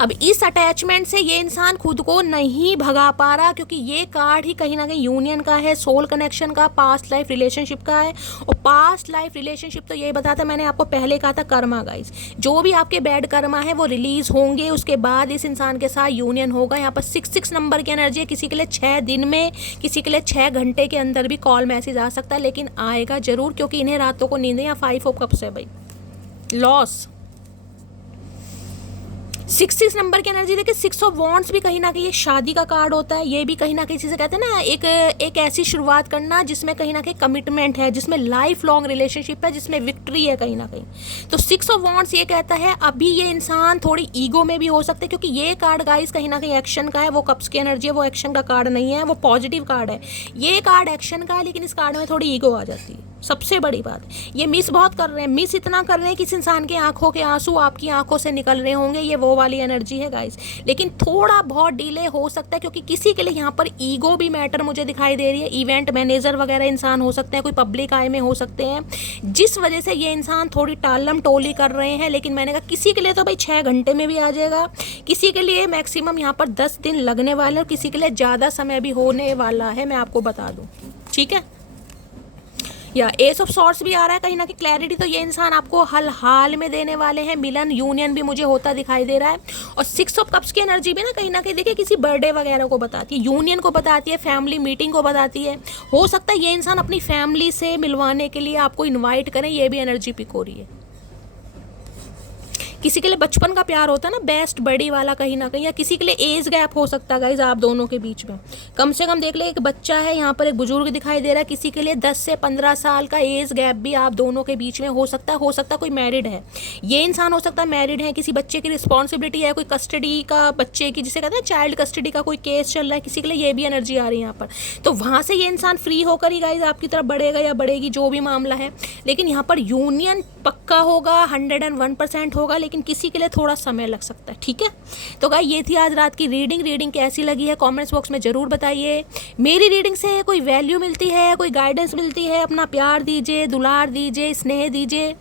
अब इस अटैचमेंट से ये इंसान खुद को नहीं भगा पा रहा, क्योंकि ये कार्ड ही कहीं ना कहीं यूनियन का है, सोल कनेक्शन का, पास्ट लाइफ रिलेशनशिप का है। और पास्ट लाइफ रिलेशनशिप तो ये बताता है, मैंने आपको पहले कहा था, कर्मा गाइस। जो भी आपके बैड कर्मा है वो रिलीज होंगे, उसके बाद इस इंसान के साथ यूनियन होगा। यहाँ पर 6 नंबर की एनर्जी है। किसी के लिए 6 दिन में, किसी के लिए 6 घंटे के अंदर भी कॉल मैसेज आ सकता है, लेकिन आएगा जरूर, क्योंकि इन्हें रातों को नींद है। या 5 ऑफ कप्स है भाई, लॉस। 6 नंबर की एनर्जी देखिए। 6 ऑफ वॉन्ड्स भी कहीं ना कहीं ये शादी का कार्ड होता है। ये भी कहीं ना कहीं जिसे कहते हैं ना एक ऐसी शुरुआत करना जिसमें कहीं ना कहीं कमिटमेंट है, जिसमें लाइफ लॉन्ग रिलेशनशिप है, जिसमें विक्ट्री है कहीं ना कहीं। तो 6 ऑफ वॉन्ड्स ये कहता है अभी ये इंसान थोड़ी ईगो में भी हो सकते हैं, क्योंकि ये कार्ड गाइस कहीं ना कहीं एक्शन का है। वो कप्स की एनर्जी है, वो एक्शन का कार्ड नहीं है, वो पॉजिटिव कार्ड है। ये कार्ड एक्शन का है, लेकिन इस कार्ड में थोड़ी ईगो आ जाती है। सबसे बड़ी बात, ये मिस बहुत कर रहे हैं, मिस इतना कर रहे हैं कि इस इंसान के आंखों के आंसू आपकी आंखों से निकल रहे होंगे। ये वो वाली एनर्जी है गाइस, लेकिन थोड़ा बहुत डिले हो सकता है, क्योंकि किसी के लिए यहाँ पर ईगो भी मैटर मुझे दिखाई दे रही है। इवेंट मैनेजर वगैरह इंसान हो सकते हैं, कोई पब्लिक आई में हो सकते हैं, जिस वजह से ये इंसान थोड़ी टालम टोली कर रहे हैं। लेकिन मैंने कहा किसी के लिए तो भाई 6 घंटे में भी आ जाएगा, किसी के लिए मैक्सिमम यहाँ पर 10 दिन लगने वाले, और किसी के लिए ज़्यादा समय भी होने वाला है, मैं आपको बता दूँ। ठीक है, या एस ऑफ सॉर्ड्स भी आ रहा है कहीं ना कहीं क्लैरिटी। तो ये इंसान आपको हाल में देने वाले हैं, मिलन यूनियन भी मुझे होता दिखाई दे रहा है। और 6 ऑफ कप्स की एनर्जी भी ना कहीं देखिए किसी बर्थडे वगैरह को बताती है, यूनियन को बताती है, फैमिली मीटिंग को बताती है। हो सकता है ये इंसान अपनी फैमिली से मिलवाने के लिए आपको इन्वाइट करें, ये भी एनर्जी पिक हो रही है। किसी के लिए बचपन का प्यार होता है ना, बेस्ट बड़ी वाला कहीं ना कहीं, या किसी के लिए एज गैप हो सकता है गाइज आप दोनों के बीच में। कम से कम देख ले, एक बच्चा है यहाँ पर, एक बुजुर्ग दिखाई दे रहा है। किसी के लिए 10 से 15 साल का एज गैप भी आप दोनों के बीच में हो सकता है। हो सकता है कोई मैरिड है, ये इंसान हो सकता है मैरिड है, किसी बच्चे की रिस्पॉन्सिबिलिटी है, कोई कस्टडी का बच्चे की, जिसे कहते हैं चाइल्ड कस्टडी का कोई केस चल रहा है, किसी के लिए ये भी एनर्जी आ रही है यहाँ पर। तो वहाँ से ये इंसान फ्री होकर ही गाइज आपकी तरफ बढ़ेगा या बढ़ेगी, जो भी मामला है। लेकिन यहाँ पर यूनियन पक्का होगा, 101% होगा, लेकिन किसी के लिए थोड़ा समय लग सकता है। ठीक है, तो गाइस ये थी आज रात की रीडिंग कैसी लगी है कमेंट्स बॉक्स में ज़रूर बताइए। मेरी रीडिंग से कोई वैल्यू मिलती है, कोई गाइडेंस मिलती है, अपना प्यार दीजिए, दुलार दीजिए, स्नेह दीजिए।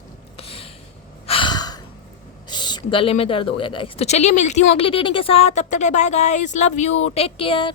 गले में दर्द हो गया गाइस। तो चलिए मिलती हूँ अगली रीडिंग के साथ, तब तक bye guys, love you, take care.